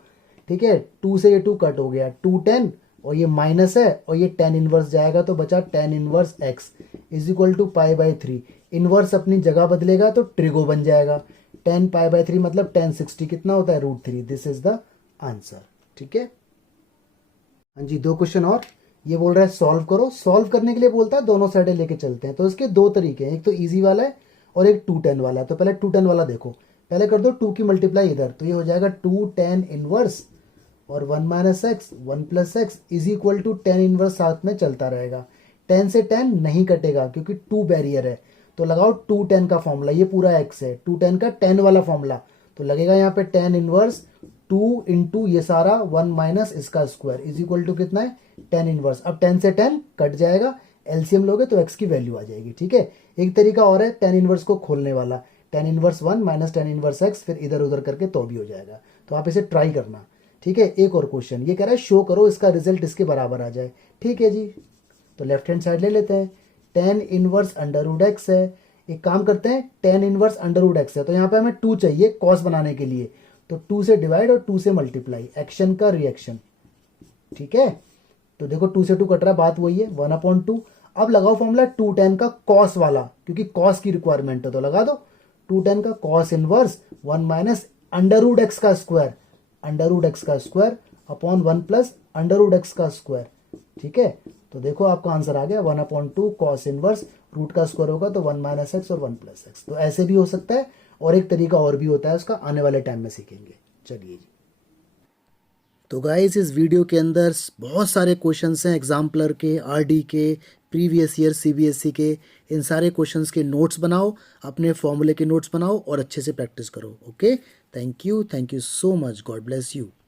ठीक है। 2 से ये 2 कट हो गया, 2tan और ये माइनस है और ये tan इनवर्स जाएगा तो बचा tan inverse x is equal to π/3। Inverse अपनी जगह बदलेगा तो ट्रिगो बन जाएगा, tan π/3 मतलब tan 60 कितना होता है √3। दिस इज द आंसर, ठीक है। हाँ जी, 2 क्वेश्चन और। ये बोल रहा है सॉल्व करो, सॉल्व करने के लिए बोलता है दोनों साइडें लेके चलते हैं, तो इसके 2 तरीके हैं, एक तो इजी वाला है और एक 2tan वाला है। तो पहले 2tan वाला देखो, पहले कर दो 2 की मल्टीप्लाई इधर, तो ये हो जाएगा 2tan इनवर्स और 1 - x 1 + x is equal to tan inverse साथ में चलता रहेगा। tan से tan नहीं कटेगा क्योंकि 2 बैरियर है, तो लगाओ 2tan का फॉर्मूला, ये पूरा x है, 2tan का tan वाला फॉर्मूला, तो लगेगा यहाँ पे tan इनवर्स 2 इंटू ये सारा 1 - इसका स्क्वायर इज इक्वल टू कितना है tan इनवर्स। अब tan से tan कट जाएगा, एलसीएम लोगे तो x की वैल्यू आ जाएगी, ठीक है। एक तरीका और है tan इनवर्स को खोलने वाला, tan inverse 1 - tan inverse x, फिर इधर उधर करके तो भी हो जाएगा, तो आप इसे ट्राई करना, ठीक है। एक और क्वेश्चन, ये कह रहा है शो करो इसका रिजल्ट इसके बराबर आ जाए, ठीक है जी। तो लेफ्ट हैंड साइड ले लेते हैं, tan इनवर्स √x है, एक काम करते हैं tan इनवर्स √x है, तो यहाँ पे हमें 2 चाहिए कॉस बनाने के लिए, तो 2 से डिवाइड और 2 से मल्टीप्लाई, एक्शन का रिएक्शन, ठीक है। तो देखो 2 से 2 कट रहा है, बात वही है 1/2। अब लगाओ फॉर्मूला 2tan का कॉस वाला, क्योंकि कॉस की रिक्वायरमेंट है, तो लगा दो 2tan का कॉस इनवर्स 1 - √x का स्क्वायर, √x का स्क्वायर अपॉन 1 + √x का स्क्वायर, ठीक है। तो देखो आपका आंसर आ गया 1/2 कॉस इनवर्स, रूट का स्क्वायर होगा तो 1 - x और 1 + x। तो ऐसे भी हो सकता है, और एक तरीका और भी होता है उसका, आने वाले टाइम में सीखेंगे। चलिए जी, तो गाइस इस वीडियो के अंदर बहुत सारे क्वेश्चंस हैं एग्जाम्पलर के, आरडी के, प्रीवियस ईयर सीबीएसई के। इन सारे क्वेश्चंस के नोट्स बनाओ, अपने फॉर्मूले के नोट्स बनाओ और अच्छे से प्रैक्टिस करो। Okay, thank you so much, God bless you.